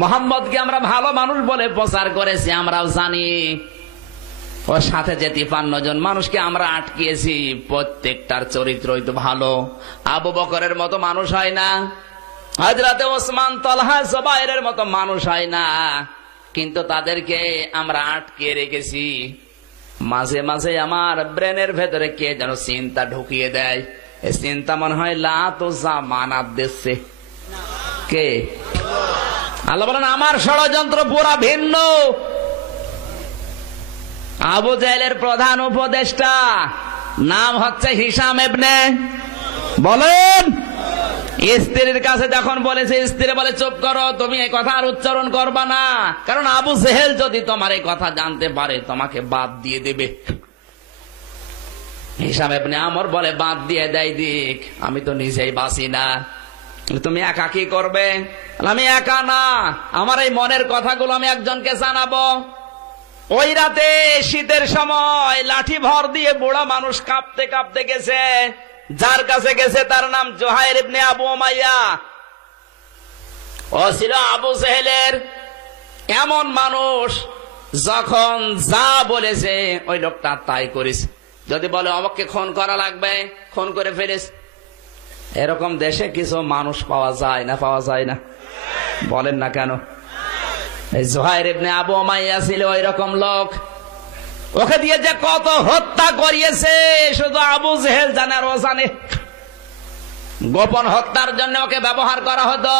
মোহাম্মদকে আমরা ভালো মানুষ বলে প্রচার করেছি, আমরাও জানি। ওর সাথে যে 53 জন মানুষকে আমরা আটকিয়েছি, প্রত্যেকটার চরিত্রই তো ভালো। আবু বকরের মতো মানুষ হয় না, হযরতে ওসমান, তালহা, জুবাইরের মতো মানুষ হয় না, কিন্তু তাদেরকে আমরা আটকে রেখেছি। মাঝে মাঝে আমার ব্রেনের ভেতরে কে যেন চিন্তা ঢুকিয়ে দেয়। এই চিন্তা মনে হয় লা তো জামানাত দিচ্ছে কে? আল্লাহ বলেন আমার ষড়যন্ত্র পুরা ভিন্ন। আবু জাহেলের প্রধান উপদেষ্টা নাম হচ্ছে হিশাম ইবনে, বলেন। স্ত্রীর কাছে যখন বলেছে, স্ত্রী বলে চুপ করো, তুমি এই কথা আর উচ্চারণ করবা না, কারণ আবু জেহেল যদি তোমার এই কথা জানতে পারে তোমাকে বাদ দিয়ে দেবে। হিশাম ইবনে আমর বলে বাদ দিয়ে দেয় দিক, আমি তো নিজেই বাঁচি না, তুমি একা কি করবে? আমি একা না, আমার এই মনের কথাগুলো আমি একজনকে জানাবো। ওই রাতে শীতের সময় লাঠি ভর দিয়ে বুড়া মানুষ কাঁপতে কাঁপতে গেছে, যার কাছে গেছে তার নাম জুহাইর ইবনে আবু উমাইয়া। ও ছিল আবু জেহেলের এমন মানুষ, যখন যা বলেছে ওই লোকটা তাই করেছে। যদি বলে আমাকে খুন করা লাগবে, খুন করে ফেলিস। এরকম দেশে কিছু মানুষ পাওয়া যায় না, পাওয়া যায় না? বলেন না কেন? এই জুহাইর ইবনে আবু উমাইয়া ছিল ওই রকম লোক। ওকে দিয়ে যে কত হত্যা করিয়েছে শুধু আবু জেহেল জানে আর ও জানে। গোপন হত্যার জন্য ওকে ব্যবহার করা হতো।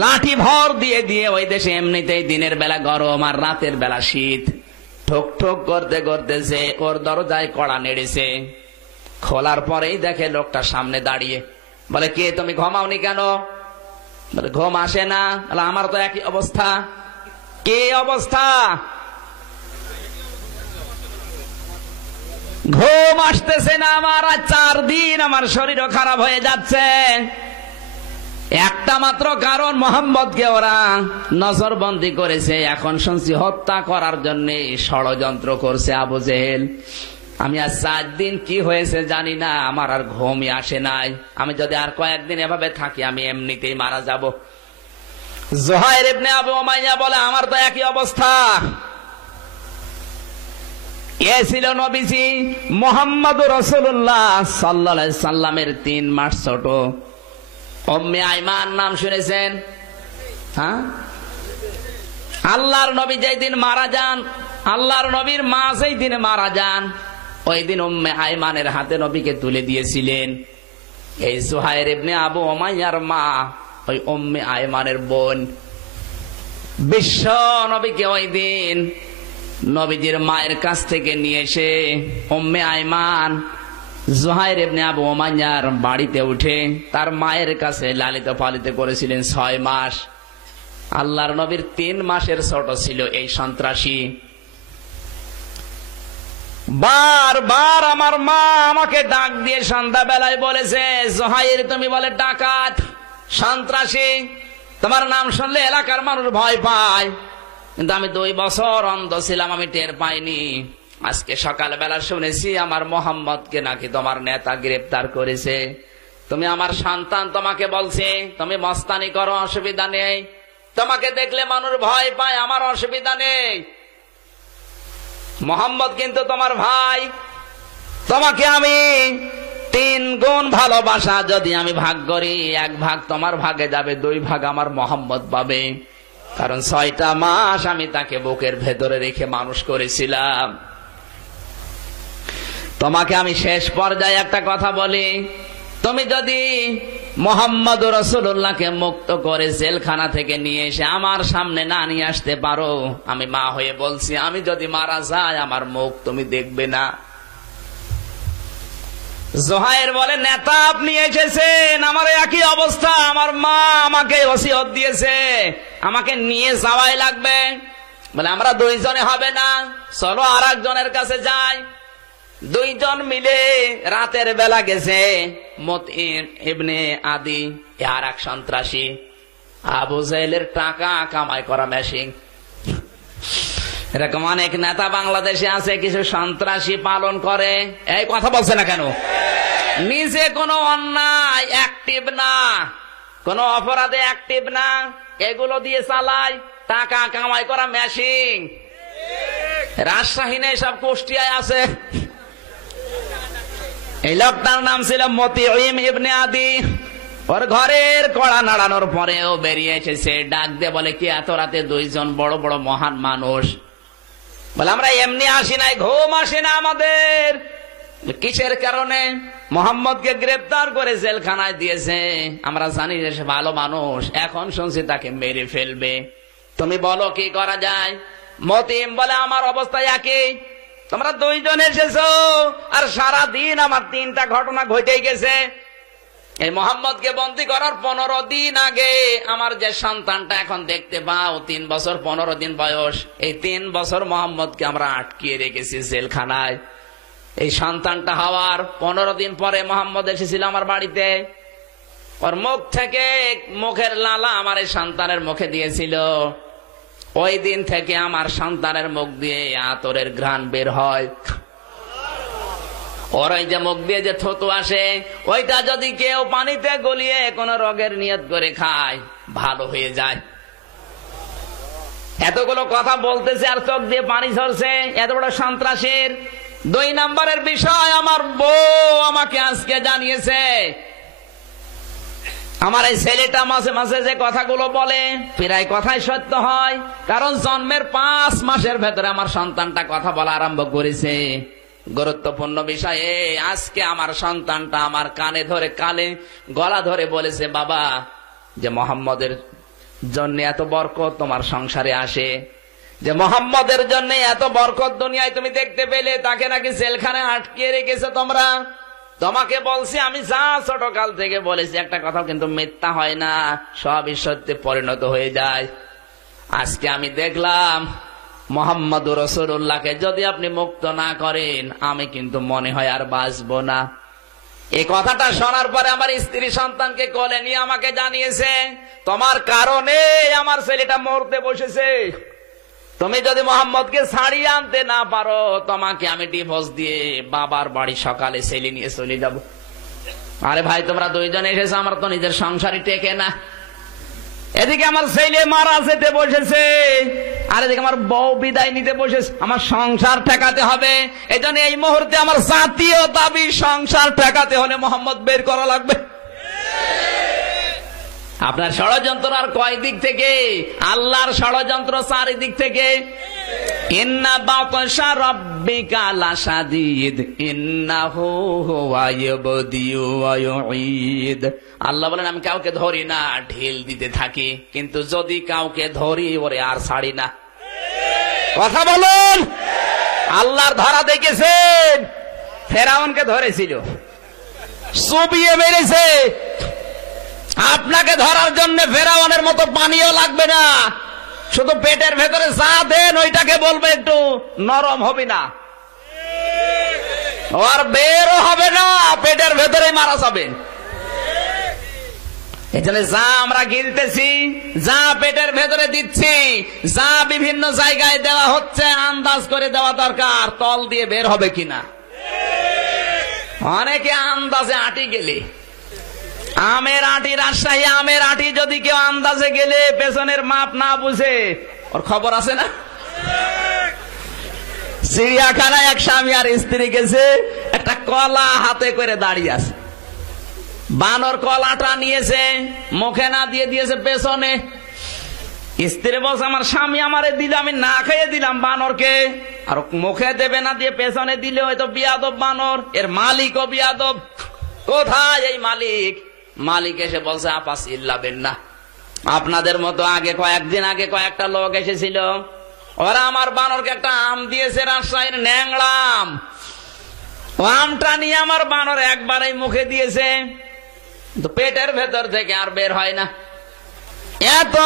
লাঠি ভর দিয়ে দিয়ে ওই দেশে এমনিতেই দিনের বেলা গরম আর রাতের বেলা শীত, ঠোক ঠোক করতে করতেছে, ওর দরজায় কড়া নেড়েছে। খোলার পরেই দেখে লোকটা সামনে দাঁড়িয়ে, বলে কে তুমি ঘুমাওনি কেন? বলে ঘুম আসে না। আমার তো একই অবস্থা। কে অবস্থা? ঘুম আসতেছে না আমার, আর 4 দিন আমার শরীরও খারাপ হয়ে যাচ্ছে। একটা মাত্র কারণ, মোহাম্মদকে ওরা নজরবন্দি করেছে, এখন শুনছি হত্যা করার জন্য ষড়যন্ত্র করছে আবু জেহেল। আমি আর 4 দিন কি হয়েছে জানি না, আমার আর ঘুমই আসে নাই। আমি যদি আর কয়েকদিন এভাবে থাকি আমি এমনিতেই মারা যাব। জুহাইর ইবনে আবু উমাইয়া বলে আমার তো একই অবস্থা। এ ছিল নবীজি মুহাম্মদুর রাসূলুল্লাহ সাল্লাল্লাহু আলাইহি সাল্লামের 3 মাস ছোট উম্মে আইমান, নাম শুনেছেন? হ্যাঁ, আল্লাহর নবী যেই দিন মারা যান, আল্লাহর নবীর মা যেই দিনে মারা যান, ওই দিন উম্মে আইমানের হাতে নবীকে তুলে দিয়েছিলেন। এই জুহাইর ইবনে আবু উমাইয়ার মা ওই উম্মে আইমানের বোন। বিশ্ব নবীকে ওই দিন নবীজির মায়ের কাছ থেকে নিয়ে এসে উম্মে আইমান জুহাইর ইবনে আবু উমাইয়ার বাড়িতে উঠে তার মায়ের কাছে লালিত পালিত করেছিলেন 6 মাস। আল্লাহর নবীর 3 মাসের ছোট ছিল এই সন্ত্রাসী। বারবার আমার মা আমাকে ডাক দিয়ে সন্ধ্যা বেলায় বলেছে, জুহাইর তুমি বলে ডাকাত, সন্ত্রাসী, তোমার নাম শুনলে এলাকার মানুষ ভয় পায়। কিন্তু আমি 2 বছর অন্ধ ছিলাম, আমি টের পাইনি। আজকে সকালবেলা শুনেছি আমার মোহাম্মদকে নাকি তোমার নেতা গ্রেফতার করেছে। তুমি আমার সন্তান, তোমাকে বলছে তুমি মস্তানি করো, অসুবিধা নেই, তোমাকে দেখলে মানুষ ভয় পায়, আমার অসুবিধা নেই। মোহাম্মদ কিন্তু তোমার ভাই, তোমাকে আমি 3 গুণ ভালোবাসা যদি আমি ভাগ করি, 1 ভাগ তোমার ভাগে যাবে, 2 ভাগ আমার মোহাম্মদ পাবে। কারণ 6টা মাস আমি তাকে বুকের ভেতরে রেখে মানুষ করেছিলাম। তোমাকে আমি শেষ পর্যায়ে একটা কথা বলি, তুমি যদি মুহাম্মদুর রাসূলুল্লাহকে মুক্ত করে জেলখানা থেকে নিয়ে এসে আমার সামনে না নিয়ে আসতে পারো, আমি মা হয়ে বলছি, আমি যদি মারা যাই আমার মুখ তুমি দেখবে না। জুহাইর বলে নেতা আপনি এসেছেন, আমার একই অবস্থা, আমার মা আমাকে ওসিয়ত দিয়েছে আমাকে নিয়ে যাওয়াই লাগবে। বলে আমরা 2 জনে হবে না, চলো আর একজনের কাছে যাই। 2 জন মিলে রাতের বেলা গেছে মুতঈম ইবনে আদি, আর এক সন্ত্রাসী, আবু জেহেলের টাকা কামাই করা মেশিন। এরকম অনেক নেতা বাংলাদেশে আছে, কিছু সন্ত্রাসী পালন করে। এই কথা বলছে না কেন? নিজে কোনো অন্যায় অ্যাক্টিভ না, কোনো অপরাধে অ্যাক্টিভ না, এগুলো দিয়ে চালায় টাকা কামাই করা মেশিন। রাজশাহী নেই, সব কুষ্টিয়ায় আছে। এই লোকটার নাম ছিল মতিউম ইবনে আদি। ওর ঘরের কড়া নাড়ানোর পরেও বেরিয়ে এসেছে, ডাক দিয়ে বলে, কি এত রাতে দুইজন বড় বড় মহান মানুষ? বলে, আমরা এমনি আসি নাই, ঘুম আসে না আমাদের। কিসের কারণে? মোহাম্মদকে গ্রেফতার করে জেলখানায় দিয়েছে, আমরা জানি যে সে ভালো মানুষ, এখন শুনছি তাকে মেরে ফেলবে। তুমি বলো কি করা যায়? মতিম বলে, আমার অবস্থা একই, তোমরা দুইজন এসেছো আর সারা দিন আমার 3টা ঘটনা ঘটে গেছে। এই মোহাম্মদকে বন্দী করার 15 দিন আগে আমার যে সন্তানটা এখন দেখতে পাও, 3 বছর 15 দিন বয়স, এই 3 বছর মোহাম্মদকে আমরা আটকিয়ে রেখেছি জেলখানায়। এই সন্তানটা হওয়ার 15 দিন পরে মোহাম্মদ এসেছিল আমার বাড়িতে। ওর মুখ থেকে মুখের লালা আমার এই সন্তানের মুখে দিয়েছিল। ওই দিন থেকে আমার সন্তানের মুখ দিয়ে আতরের ঘ্রাণ বের হয়। ওর ওই যে মুখ দিয়ে যে থুতু আসে, ওইটা যদি কেউ পানিতে গলিয়ে কোন রোগের নিয়ত করে খায়, ভালো হয়ে যায়। এতগুলো কথা বলতেছে আর চোখ দিয়ে পানি ঝরছে, এত বড় সন্ত্রাসীর। 2 নম্বরের বিষয়, আমার বউ আমাকে আজকে জানিয়েছে, আমার এই ছেলেটা মাঝে মাঝে যে কথাগুলো বলে প্রায় কথাই সত্য হয়, কারণ জন্মের 5 মাসের ভেতরে আমার সন্তানটা কথা বলা আরম্ভ করেছে। গুরুত্বপূর্ণ বিষয়ে আজকে আমার সন্তানটা আমার কানে ধরে গলা ধরে বলেছে, বাবা, যে মোহাম্মদের জন্য এত বরকত তোমার সংসারে আসে, যে মোহাম্মদের জন্য এত বরকত দুনিয়ায় তুমি দেখতে পেলে, তাকে নাকি জেলখানায় আটকিয়ে রেখেছো তোমরা। তোমাকে বলছি আমি, যা ছোটকাল থেকে বলেছি একটা কথা কিন্তু মিথ্যা হয় না, সবই সত্যে পরিণত হয়ে যায়। আজকে আমি দেখলাম মুহাম্মদুর রাসূলুল্লাহকে যদি আপনি মুক্ত না করেন, আমি কিন্তু মনে হয় আর বাঁচবো না। এই কথাটা শোনার পরে আমার স্ত্রী সন্তানকে কোলে নিয়ে আমাকে জানিয়েছে, তোমার কারণে আমার ছেলেটা মরতে বসেছে। তুমি যদি মোহাম্মদকে ছাড়িয়ে আনতে না পারো, তোমাকে আমি ডিভোর্স দিয়ে বাবার বাড়ি সকালে ছেলে নিয়ে চলে যাব। আরে ভাই, তোমরা দুইজন এসেছো, আমার তো নিজের সংসারই টেকে না। এদিকে আমার ছেলে মারা যেতে বসেছে, আর এদিকে আমার বউ বিদায় নিতে বসেছে। আমার সংসার ঠেকাতে হবে। এই জন্য এই মুহূর্তে আমার জাতীয় দাবি, সংসার ঠেকাতে হলে মোহাম্মদ বের করা লাগবে। আপনার ষড়যন্ত্র আর কয় দিক থেকে? আল্লাহর ষড়যন্ত্র চারিদিক থেকে। ইন্না বাতশা রাব্বিকা লাশাদীদ ইন্নাহু হুয়া ইয়াবদিউ ওয়া ইউঈদ। আল্লাহ বলেন, আমি কাউকে ধরি না, ঢিল দিতে থাকি, কিন্তু যদি কাউকে ধরি ওরে আর ছাড়ি না। কথা বলুন। আল্লাহর ধরা দেখেছেন? ফেরাউনকে ধরেছিল, চুবিয়ে মেরেছে। আপনাকে ধরার জন্য ফেরাউনের মতো পানিও লাগবে না, শুধু পেটের ভেতরে যা দেন ওইটাকে বলবে একটু নরম হবে না, আর বেরও হবে না, পেটের ভেতরে মারা যাবে। এই জন্য যা আমরা গিলতেছি, যা পেটের ভেতরে দিচ্ছি, যা বিভিন্ন জায়গায় দেওয়া হচ্ছে, আন্দাজ করে দেওয়া দরকার তল দিয়ে বের হবে কিনা। অনেকে আন্দাজে আটি গেলে, আমের আটি, রাজশাহী আমের আটি যদি কেউ আন্দাজে গেলে পেছনের মাপ না বুঝে, ওর খবর আছে না? চিড়িয়াখানায় এক স্বামী আর স্ত্রী গেছে, একটা কলা হাতে করে দাঁড়িয়ে আছে। বানর কলাটা নিয়েছে, মুখে না দিয়ে দিয়েছে পেছনে। স্ত্রী বলছে, আমার স্বামী আমারে দিলে, আমি না খেয়ে দিলাম বানরকে, আর মুখে দেবে না দিয়ে পেছনে দিলে হয়তো বিয়াদব বানর, এর মালিকও বিয়াদব। কোথায় এই মালিক? মালিক এসে বলছে, আপাস ইল্লা বিল্লাহ, আপনাদের মতো আগে কয়েকদিন আগে কয়েকটা লোক এসেছিল, ওরা আমার বানরকে একটা আম দিয়েছে, রাজশাহীর ন্যাংড়া আম। ও আমটা নিয়ে আমার বানর একবারেই মুখে দিয়েছে, তো পেটের ভেতর থেকে আর বের হয় না। এত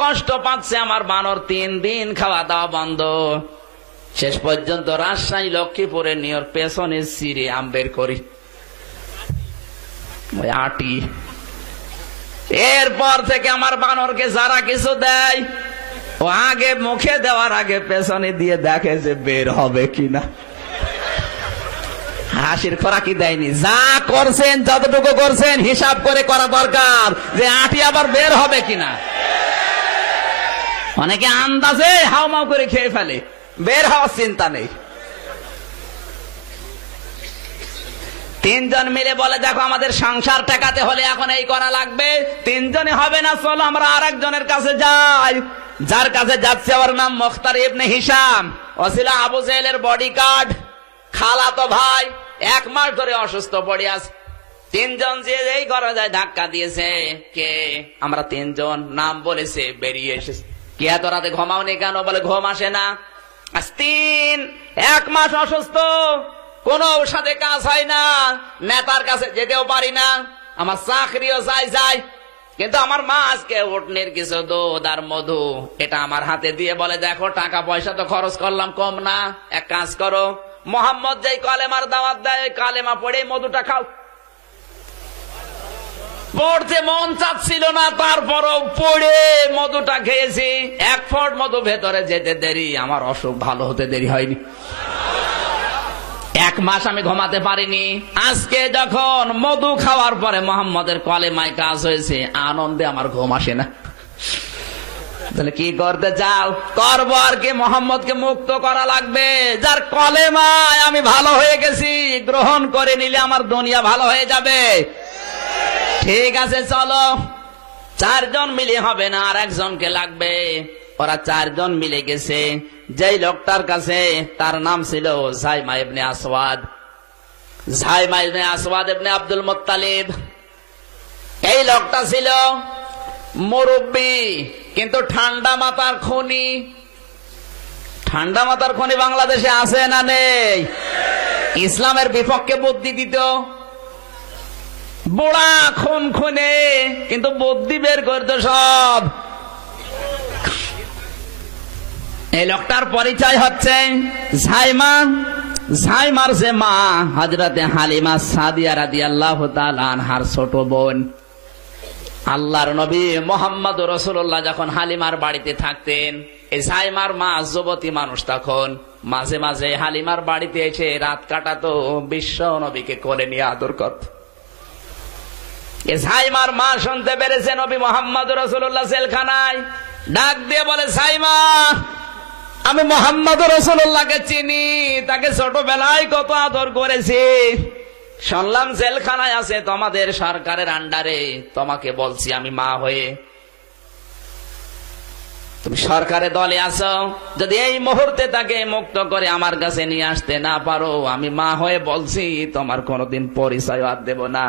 কষ্ট পাচ্ছে আমার বানর, 3 দিন খাওয়া দাওয়া বন্ধ। শেষ পর্যন্ত রাজশাহী লক্ষ্মীপুরে নিয়ে পেছনে সিঁড়ি আম বের করি, ওই আটি। এরপর থেকে আমার বানরকে যারা কিছু দেয় ও আগে মুখে দেওয়ার আগে পেছনে দিয়ে দেখে যে বের হবে কিনা। হাসির খোরাকি দেয়নি। যা করছেন, যতটুকু করছেন হিসাব করে করা দরকার, যে আটি আবার বের হবে কিনা। অনেকে আন্দাজে হাউমাউ করে খেয়ে ফেলে, বের হওয়ার চিন্তা নেই। তিনজন মিলে বলে, দেখো আমাদের সংসার টেকাতে হলে এখন এই করা লাগবে। তিনজনে হবে না, চলো আমরা আর একজনের কাছে যাই। যার কাছে যাচ্ছে ওর নাম মুখতার ইবনে হিশাম। ও ছিল আবু জেহেলের বডিগার্ড, খালাতো ভাই। 1 মাস ধরে অসুস্থ পড়ে আছে। তিনজন যে এই ঘরে যায় ধাক্কা দিয়েছে। কে? আমরা তিনজন। নাম বলেছে, বেরিয়ে এসেছে। কে এত রাতে ঘুমাওনি কেন? বলে ঘুম আসে না। আজ 1 মাস অসুস্থ, কোন ঔষধে কাজ হয় না, নেতার কাছে যেতেও পারি না, আমার চাকরিও যায়। কিন্তু আমার মা আজকে উটনির কিছু দুধ আর মধু এটা আমার হাতে দিয়ে বলে, দেখো টাকা পয়সা তো খরচ করলাম কম না, এক কাজ করো, মোহাম্মদ যেই কালেমার দাওয়াত দেয় ওই কালেমা পড়ে মধুটা খাও। পড়তে মন চাচ্ছিল না, তারপরও পড়ে মধুটা খেয়েছি। 1 ফোঁটা মধু ভেতরে যেতে দেরি, আমার অসুখ ভালো হতে দেরি হয়নি। 1 মাস আমি ঘুমাতে পারিনি। আজকে যখন মধু খাওয়ার পরে মোহাম্মদের কলেমায় কাজ হয়েছে, আনন্দে আমার ঘুম আসে না। তাহলে কি করতে চাও? করবো আর কি, মোহাম্মদকে মুক্ত করা লাগবে। যার কলেমায় আমি ভালো হয়ে গেছি, গ্রহণ করে নিলে আমার দুনিয়া ভালো হয়ে যাবে। ঠিক আছে চলো। 4 জন মিলে হবে না, আর একজনকে লাগবে। ওরা 4 জন মিলে গেছে। যেই লোকটার কাছে, তার নাম ছিল জাইমা ইবনে আসওয়াদ। জাইমা ইবনে আসওয়াদ ইবনে আব্দুল মুত্তালিব। এই লোকটা ছিল মুরব্বী, কিন্তু ঠান্ডা মাথার খনি। ঠান্ডা মাথার খনি বাংলাদেশে আছে না নেই? ইসলামের বিপক্ষে বুদ্ধি দিত, বুড়া খুনে, কিন্তু বুদ্ধি বের করতো সব। এই লোকটার পরিচয় হচ্ছে জাইমা। জাইমার যে মা হযরতে হালিমা সাদিয়া রাদিয়াল্লাহু তাআলা আনহার ছোট বোন। আল্লাহর নবী মুহাম্মদ রাসূলুল্লাহ যখন হালিমার বাড়িতে থাকতেন, এই জাইমার মা যুবতী মানুষ, তখন মাঝে মাঝে হালিমার বাড়িতে এসে রাত কাটাতো, বিশ্ব নবীকে কোলে নিয়ে আদর করত। এই জাইমার মা শুনতে পেরেছে নবী মুহাম্মদ রাসূলুল্লাহ জেলখানায়, ডাক দিয়ে বলে, জাইমা, আমি মুহাম্মদ রাসূলুল্লাহকে চিনি, তাকে ছোটবেলায় কত আদর করেছি। শুনলাম জেলখানায় আছে তোমাদের সরকারের আন্ডারে, তোমাকে বলছি আমি মা হয়ে, তুমি সরকারের দলে আছো, যদি এই মুহূর্তে তাকে মুক্ত করে আমার কাছে নিয়ে আসতে না পারো, আমি মা হয়ে বলছি তোমার কোনোদিন পরিচয় আর দেব না।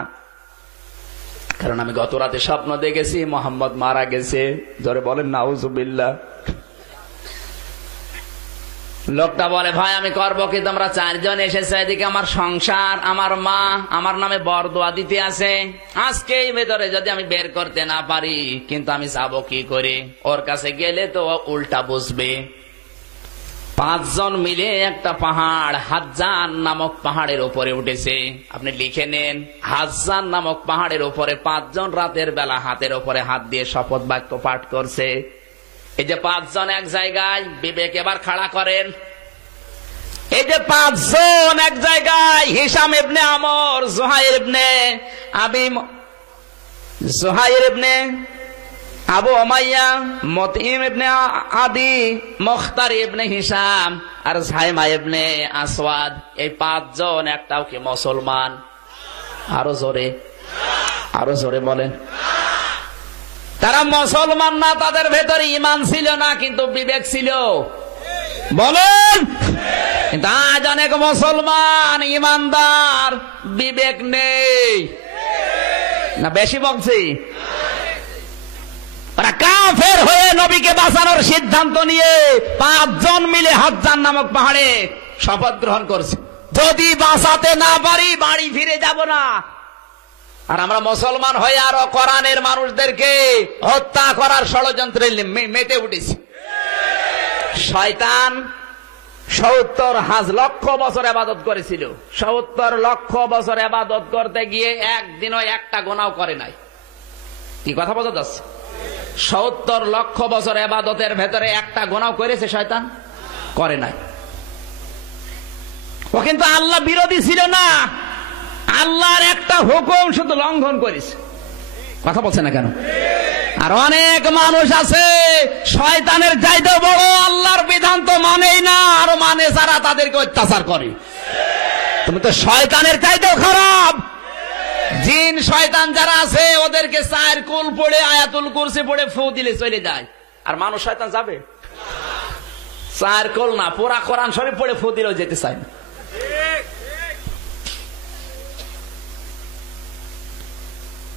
কারণ আমি গত রাতে স্বপ্ন দেখেছি মোহাম্মদ মারা গেছে। জোরে বলেন নাউজুবিল্লাহ। লোকটা বলে, ভাই আমি করবো কি, তোমরা 4 জন এসেছে, এদিকে আমার সংসার, আমার মা আমার নামে বরদোয়া দিতে আছে। আজকে এই ভেতরে যদি আমি বের করতে না পারি, কিন্তু আমি যাবো কি করে? ওর কাছে গেলে তো উল্টা বুঝবে। 5 জন মিলে একটা পাহাড়, হাজ্জান নামক পাহাড়ের উপরে উঠেছে। আপনি লিখে নেন, হাজ্জান নামক পাহাড়ের উপরে 5 জন রাতের বেলা হাতের উপরে হাত দিয়ে শপথ বাক্য পাঠ করছে। এই যে 5 জন এক জায়গায়, বিবেক এবার খাড়া করেন। এই যে 5 জন এক জায়গায়, হিশাম ইবনে আমর, জুহাইর ইবনে আবু উমাইয়া, মুতঈম ইবনে আদি, মুখতার ইবনে হিশাম আর জাইমা ইবনে আসওয়াদ। এই 5 জন একটাও কি মুসলমান? আরো জোরে বলেন। তারা মুসলমান না, তাদের ভেতরে ঈমান ছিল না, কিন্তু বিবেক ছিল। বলেন, কিন্তু আজ অনেক মুসলমান ঈমানদার, বিবেক নেই না? বেশি বলছি। ওরা কাফের হয়ে নবীকে বাঁচানোর সিদ্ধান্ত নিয়ে 5 জন মিলে হাজ্জান নামক পাহাড়ে শপথ গ্রহণ করছে, যদি বাঁচাতে না পারি বাড়ি ফিরে যাব না। আর আমরা মুসলমান হয়ে আরো কোরআনের মানুষদেরকে হত্যা করার ষড়যন্ত্রে মেতে উঠেছি। শয়তান 70 লক্ষ বছর ইবাদত করেছিল। 70 লক্ষ বছর ইবাদত করতে গিয়ে একদিনও একটা গুনাহ করে নাই। কি কথা বোঝা যাচ্ছে? 70 লক্ষ বছর ইবাদতের ভেতরে একটা গুনাহ করেছে শয়তান? করে নাই। ও কিন্তু আল্লাহ বিরোধী ছিল না, আল্লাহর একটা হুকুম শুধু লঙ্ঘন করেছে। কথা বলছে না কেন? আর অনেক মানুষ আছে শয়তানের চাইতে বড় আল্লাহর বিধান তো মানেই না, আর মানে যারা তাদেরকে অত্যাচার করে। তুমি তো শয়তানের চাইতেও খারাপ। জিন শয়তান যারা আছে ওদেরকে 4 কুল পড়ে আয়াতুল কুরসি পড়ে ফু দিলে চলে যায়, আর মানুষ শয়তান যাবে? 4 কুল না, পুরা কোরআন শরীফ পড়ে ফু দিলেও যেতে চায় না।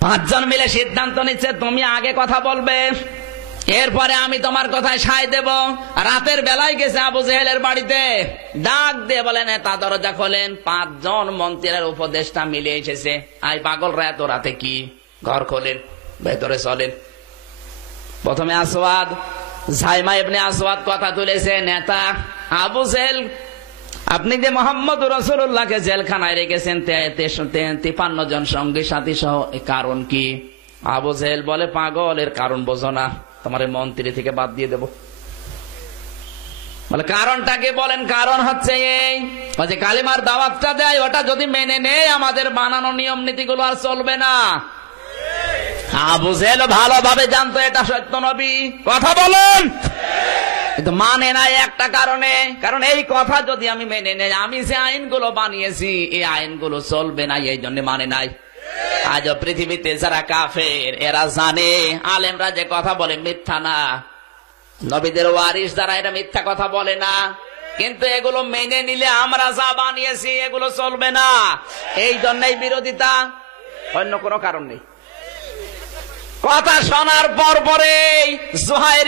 5 জন মিলে সিদ্ধান্ত নিচ্ছে তুমি আগে কথা বলবে, এরপরে আমি তোমার কথায় সায় দেব। রাতের বেলায় গেছে আবু জেহেলের বাড়িতে, ডাক দিয়ে বলেন তা দরজা খোলেন। 5 জন মন্ত্রীর উপদেষ্টা মিলে এসেছে। আই পাগলরা এত রাতে কি? ঘর খোলেন, ভেতরে চলেন। প্রথমে আসওয়াদ, জাইমা ইবনে আসওয়াদ কথা তুলেছে, নেতা আবু জেহেল, আপনি যে মোহাম্মদ রাসূলুল্লাহকে জেলখানায় রেখেছেন 53 জন সঙ্গী সাথী সহ, কারণ কি? আবু জেহেল বলে পাগল, এর কারণ বোঝো না, তোমার মন্ত্রী থেকে বাদ দিয়ে দেব। বলে কারণটাকে বলেন। কারণ হচ্ছে এই, যে কালিমার দাওয়াতটা দেয় ওটা যদি মেনে নেয় আমাদের বানানো নিয়ম নীতিগুলো আর চলবে না। আবু জেহেল ভালোভাবে জানতো এটা সত্য নবী, কথা বলুন, কিন্তু মানে নাই একটা কারণে। কারণ এই কথা যদি আমি মেনে নেই, আমি যে আইনগুলো বানিয়েছি এই আইনগুলো চলবে না, এই জন্য মানে নাই। আজ পৃথিবীতে যারা কাফের এরা জানে আলেমরা যে কথা বলে মিথ্যা না, নবীদের ওয়ারিস যারা এটা মিথ্যা কথা বলে না, কিন্তু এগুলো মেনে নিলে আমরা যা বানিয়েছি এগুলো চলবে না, এই জন্যই বিরোধিতা, অন্য কোনো কারণ নেই। কথা শোনার পর পরেই জুহাইর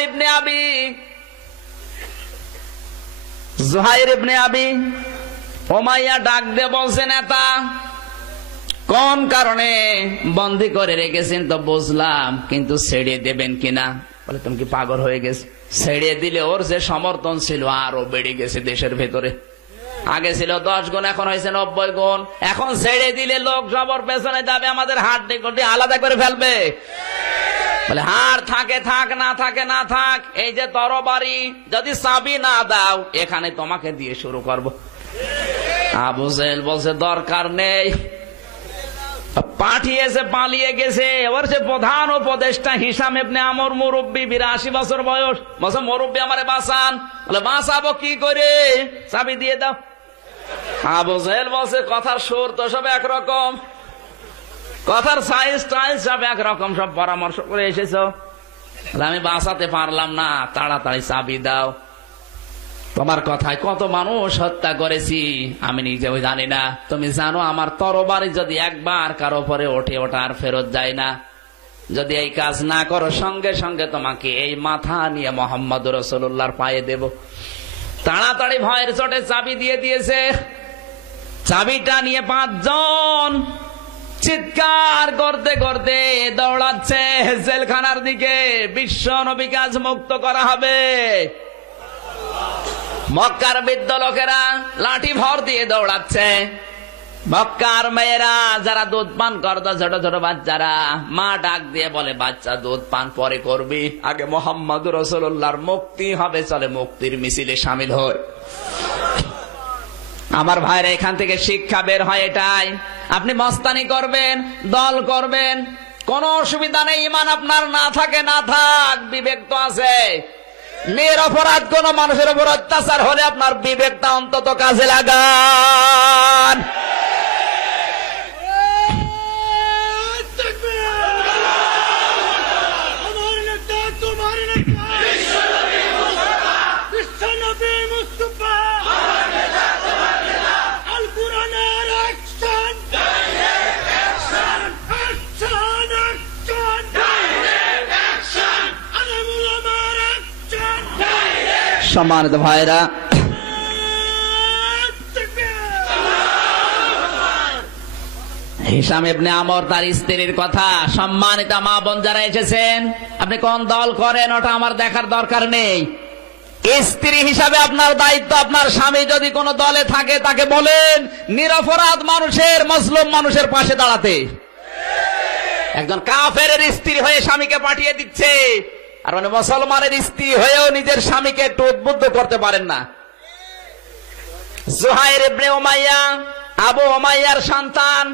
ইবনে আবি উমাইয়া ডাক দিয়ে বলছে, নেতা কোন কারণে বন্দী করে রেখেছেন তো বুঝলাম, কিন্তু ছেড়ে দেবেন কিনা? বলে তুমি কি পাগল হয়ে গেছে? ছেড়ে দিলে ওর যে সমর্থন ছিল আরো বেড়ে গেছে দেশের ভেতরে। আগে ছিল 10 গুণ, এখন হয়েছে 90 গুণ। এখন ছেড়ে দিলে লোক সবর পেছনে যাবে, আমাদের হাড্ডি গুড্ডি আলাদা করে ফেলবে। বলে হাড় থাকে থাক, না থাকে না থাক, এই যে তরবারি যদি চাবি না দাও এখানে তোমাকে দিয়ে শুরু করব। আবু জেহেল বলছে দরকার নেই, পাঠিয়েছে, পালিয়ে গেছে। এবার সে প্রধান উপদেষ্টা হিশাম ইবনে আমর, মুরব্বী, 82 বছর বয়স, বলছে মুরব্বী আমারে বাঁচান। বলে বাঁচাবো কি করে? চাবি দিয়ে দাও। আবু জেহেল বলছে কথার সুর তো সব একরকম, কথার সাইজ টাইজ সব একরকম, সব পরামর্শ করে এসেছো, আমি বাঁচাতে পারলাম না, তাড়াতাড়ি চাবি দাও। তোমার কথায় কত মানুষ হত্যা করেছি আমি নিজেও জানি না, তুমি জানো আমার তরবারি যদি একবার কারো পরে ওঠে ওটা আর ফেরত যায় না। যদি এই কাজ না করো সঙ্গে সঙ্গে তোমাকে এই মাথা নিয়ে মোহাম্মদ রাসূলুল্লাহর পায়ে দেব। তাড়াতাড়ি ভয়ের চোটে চাবি দিয়ে দিয়েছে। চাবিটা নিয়ে 5 জন চিৎকার করতে করতে দৌড়াচ্ছে জেলখানার দিকে। বিশ্ব নবীকে আজ মুক্ত করা হবে। মক্কার বৃদ্ধ লোকেরা লাঠি ভর দিয়ে দৌড়াচ্ছে। মক্কার মেয়েরা যারা দুধ পান করতো, ছোট ছোট বাচ্চারা, মা ডাক দিয়ে বলে বাচ্চা দুধ পান পরে করবি, আগে মোহাম্মদ রাসূলুল্লাহর মুক্তি হবে, চলে মুক্তির মিছিলে শামিল হয়। আমার ভাইরা এখান থেকে শিক্ষা বের হয় এটাই, আপনি মস্তানি করবেন, দল করবেন, কোনো অসুবিধা নেই। ঈমান আপনার না থাকে না থাক, বিবেক তো আছে। নিরপরাধ কোন মানুষের উপর অত্যাচার হলে আপনার বিবেকটা অন্তত কাজে লাগান। সম্মানিত ভাইরা, হিশাম ইবনে আমর তার স্ত্রীর কথা, সম্মানিত মা বোন যারা এসেছেন, আপনি কোন দল করেন ওটা আমার দেখার দরকার নেই। স্ত্রী হিসাবে আপনার দায়িত্ব, আপনার স্বামী যদি কোনো দলে থাকে তাকে বলেন নিরপরাধ মানুষের, মজলুম মানুষের পাশে দাঁড়াতে। একজন কাফেরের স্ত্রী হয়ে স্বামীকে পাঠিয়ে দিচ্ছে, আর মানে মুসলমানের স্ত্রী হয়েও নিজের স্বামীকে একটু উদ্বুদ্ধ করতে পারেন না। জুহাইর ইবনে উমাইয়া আবু উমাইয়ার সন্তান,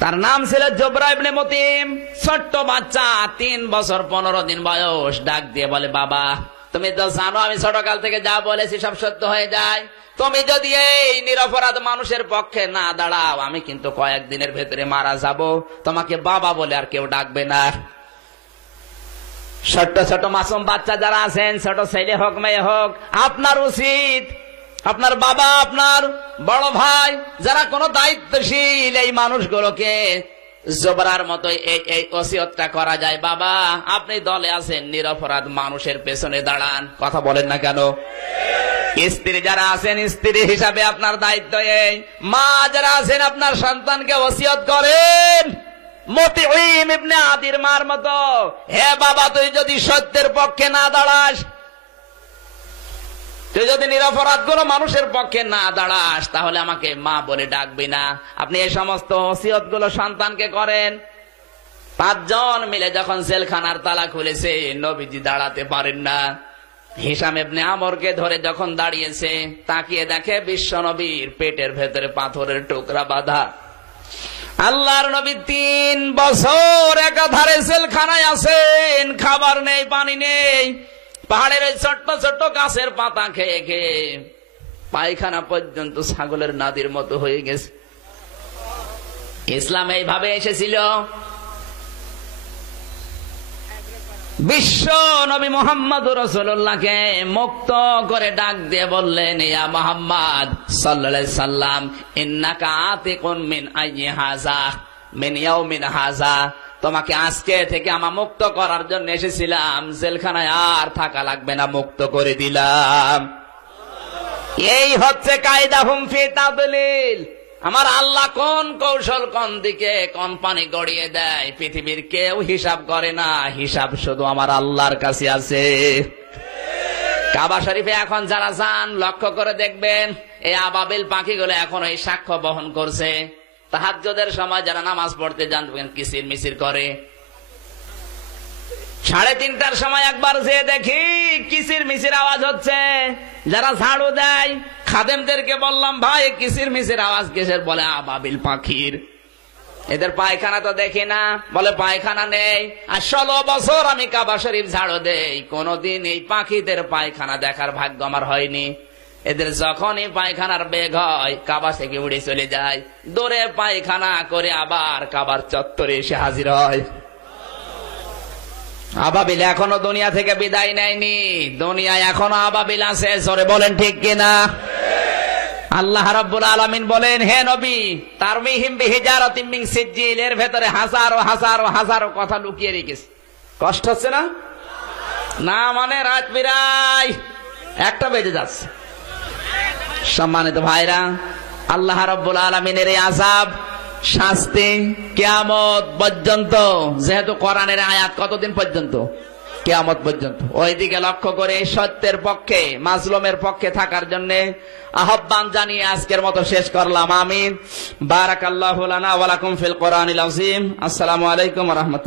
তার নাম ছিল জুবরা ইবনে মুতিম। ছোট্ট বাচ্চা, 3 বছর 15 দিন বয়স, ডাক দিয়ে বলে, বাবা তুমি তো জানো আমি ছোটকাল থেকে যা বলেছি সব সত্য হয়ে যায়। তুমি যদি এই নিরপরাধ মানুষের পক্ষে না দাঁড়াও, আমি কিন্তু কয়েকদিনের ভেতরে মারা যাব। তোমাকে বাবা বলে আর কেউ ডাকবে না। ছোট্ট ছোট মাসুম বাচ্চা যারা আছেন, ছোট ছেলে হোক মেয়ে হোক, আপনার উচিত আপনার বাবা, আপনার বড় ভাই, যারা কোনো দায়িত্বশীল, এই মানুষগুলোকে জবরার মতো এই ওসিয়তটা করা যায়, বাবা আপনি দলে আছেন, নিরপরাধ মানুষের পেছনে দাঁড়ান। কথা বলেন না কেন? স্ত্রী যারা আছেন, স্ত্রী হিসাবে আপনার দায়িত্ব এই। মা যারা আছেন, আপনার সন্তানকে ওসিয়ত করেন মুতিঈম ইবনে আদির মার মতো, হে বাবা তুই যদি সত্যের পক্ষে না দাঁড়াস, তুই যদি নিরপরাধ কোনো মানুষের পক্ষে না দাঁড়াস, তাহলে আমাকে মা বলে ডাকবি না। আপনি এই সমস্ত ওসিয়ত গুলো সন্তানকে করেন। 5 জন মিলে যখন জেলখানার তালা খুলেছে, নবীজি দাঁড়াতে পারেন না। হিশাম ইবনে আমরকে ধরে যখন দাঁড়িয়েছে, তাকিয়ে দেখে বিশ্ব নবীর পেটের ভেতরে পাথরের টুকরা বাঁধা। আল্লাহর নবী 3 বছর একাধারে জেলখানায় আছেন, খাবার নেই, পানি নেই, পাহাড়ের ওই ছোট্ট ছোট্ট গাছের পাতা খেয়ে খেয়ে পায়খানা পর্যন্ত ছাগলের নাদির মতো হয়ে গেছে। ইসলাম এইভাবে এসেছিল। বিশ্ব নবী মুহাম্মদুর রাসূলুল্লাহকে মুক্ত করে ডাক দিয়ে বললেন, ইয়া মুহাম্মদ সাল্লাল্লাহু আলাইহি সাল্লাম, ইন্নাকা আতিকুন মিন আইয়ি হাযা মিন ইয়াউমিন হাযা, তোমাকে আজকে থেকে আমার মুক্ত করার জন্য এসেছিলাম, জেলখানায় আর থাকা লাগবে না, মুক্ত করে দিলাম। এই হচ্ছে কায়দা হুম ফি তাদলিল। আমার আল্লাহ কোন কৌশল, কোন দিকে কোন পানি গড়িয়ে দেয়, পৃথিবীর কেউ হিসাব করে না, হিসাব শুধু আমার আল্লাহর কাছে আছে। কাবা শরীফে এখন যারা যান, লক্ষ্য করে দেখবেন এই আবাবিল পাখিগুলো এখন এই সাক্ষ্য বহন করছে। তাহাজ্জুদের সময় যারা নামাজ পড়তে যান, কিসির মিসির করে। 3:30টার সময় একবার যে দেখি কিসির মিসির আওয়াজ হচ্ছে। যারা ঝাড়ু দেয়, খাদেমদেরকে বললাম, ভাই কিসির মিসির আওয়াজ কিসের? বলে আবাবিল পাখির। এদের পায়খানা তো দেখি না, বলে পায়খানা নেই। আর 16 বছর আমি কাবা শরীফ ঝাড়ু দেই, কোনদিন এই পাখিদের পায়খানা দেখার ভাগ্য আমার হয়নি। এদের যখনই পায়খানার বেগ হয়, কাবা থেকে উড়ে চলে যায়, দৌড়ে পায়খানা করে আবার কাবার চত্বরে এসে হাজির হয়। আবাবিল এখনো দুনিয়া থেকে বিদায় নেয়নি, দুনিয়ায় এখনো আবাবিল আছে। জোরে বলেন ঠিক কিনা? আল্লাহ রাব্বুল আলামিন বলেন, হে নবী, তারমিহিম বিহিজারাতিম মিন সিজ্জিল, এর ভেতরে হাজারো হাজারো হাজারো কথা লুকিয়ে রেখেছে। কষ্ট হচ্ছে না? না মানে রাত বিরাই 1টা বেজে যাচ্ছে। সম্মানিত ভাইরা, আল্লাহ রাব্বুল আলামিনের এই আযাব, শাস্তি কিয়ামত পর্যন্ত, যেহেতু কোরআনের আয়াত কতদিন পর্যন্ত? কিয়ামত পর্যন্ত। ওইদিকে লক্ষ্য করে সত্যের পক্ষে, মাজলুমের পক্ষে থাকার জন্য আহ্বান জানিয়ে আজকের মতো শেষ করলাম। আমিন। বারাকাল্লাহু লানা ওয়া লাকুম ফিল কোরআনিল আযীম। আসসালামু আলাইকুম ওয়া রাহমাতুল্লাহ।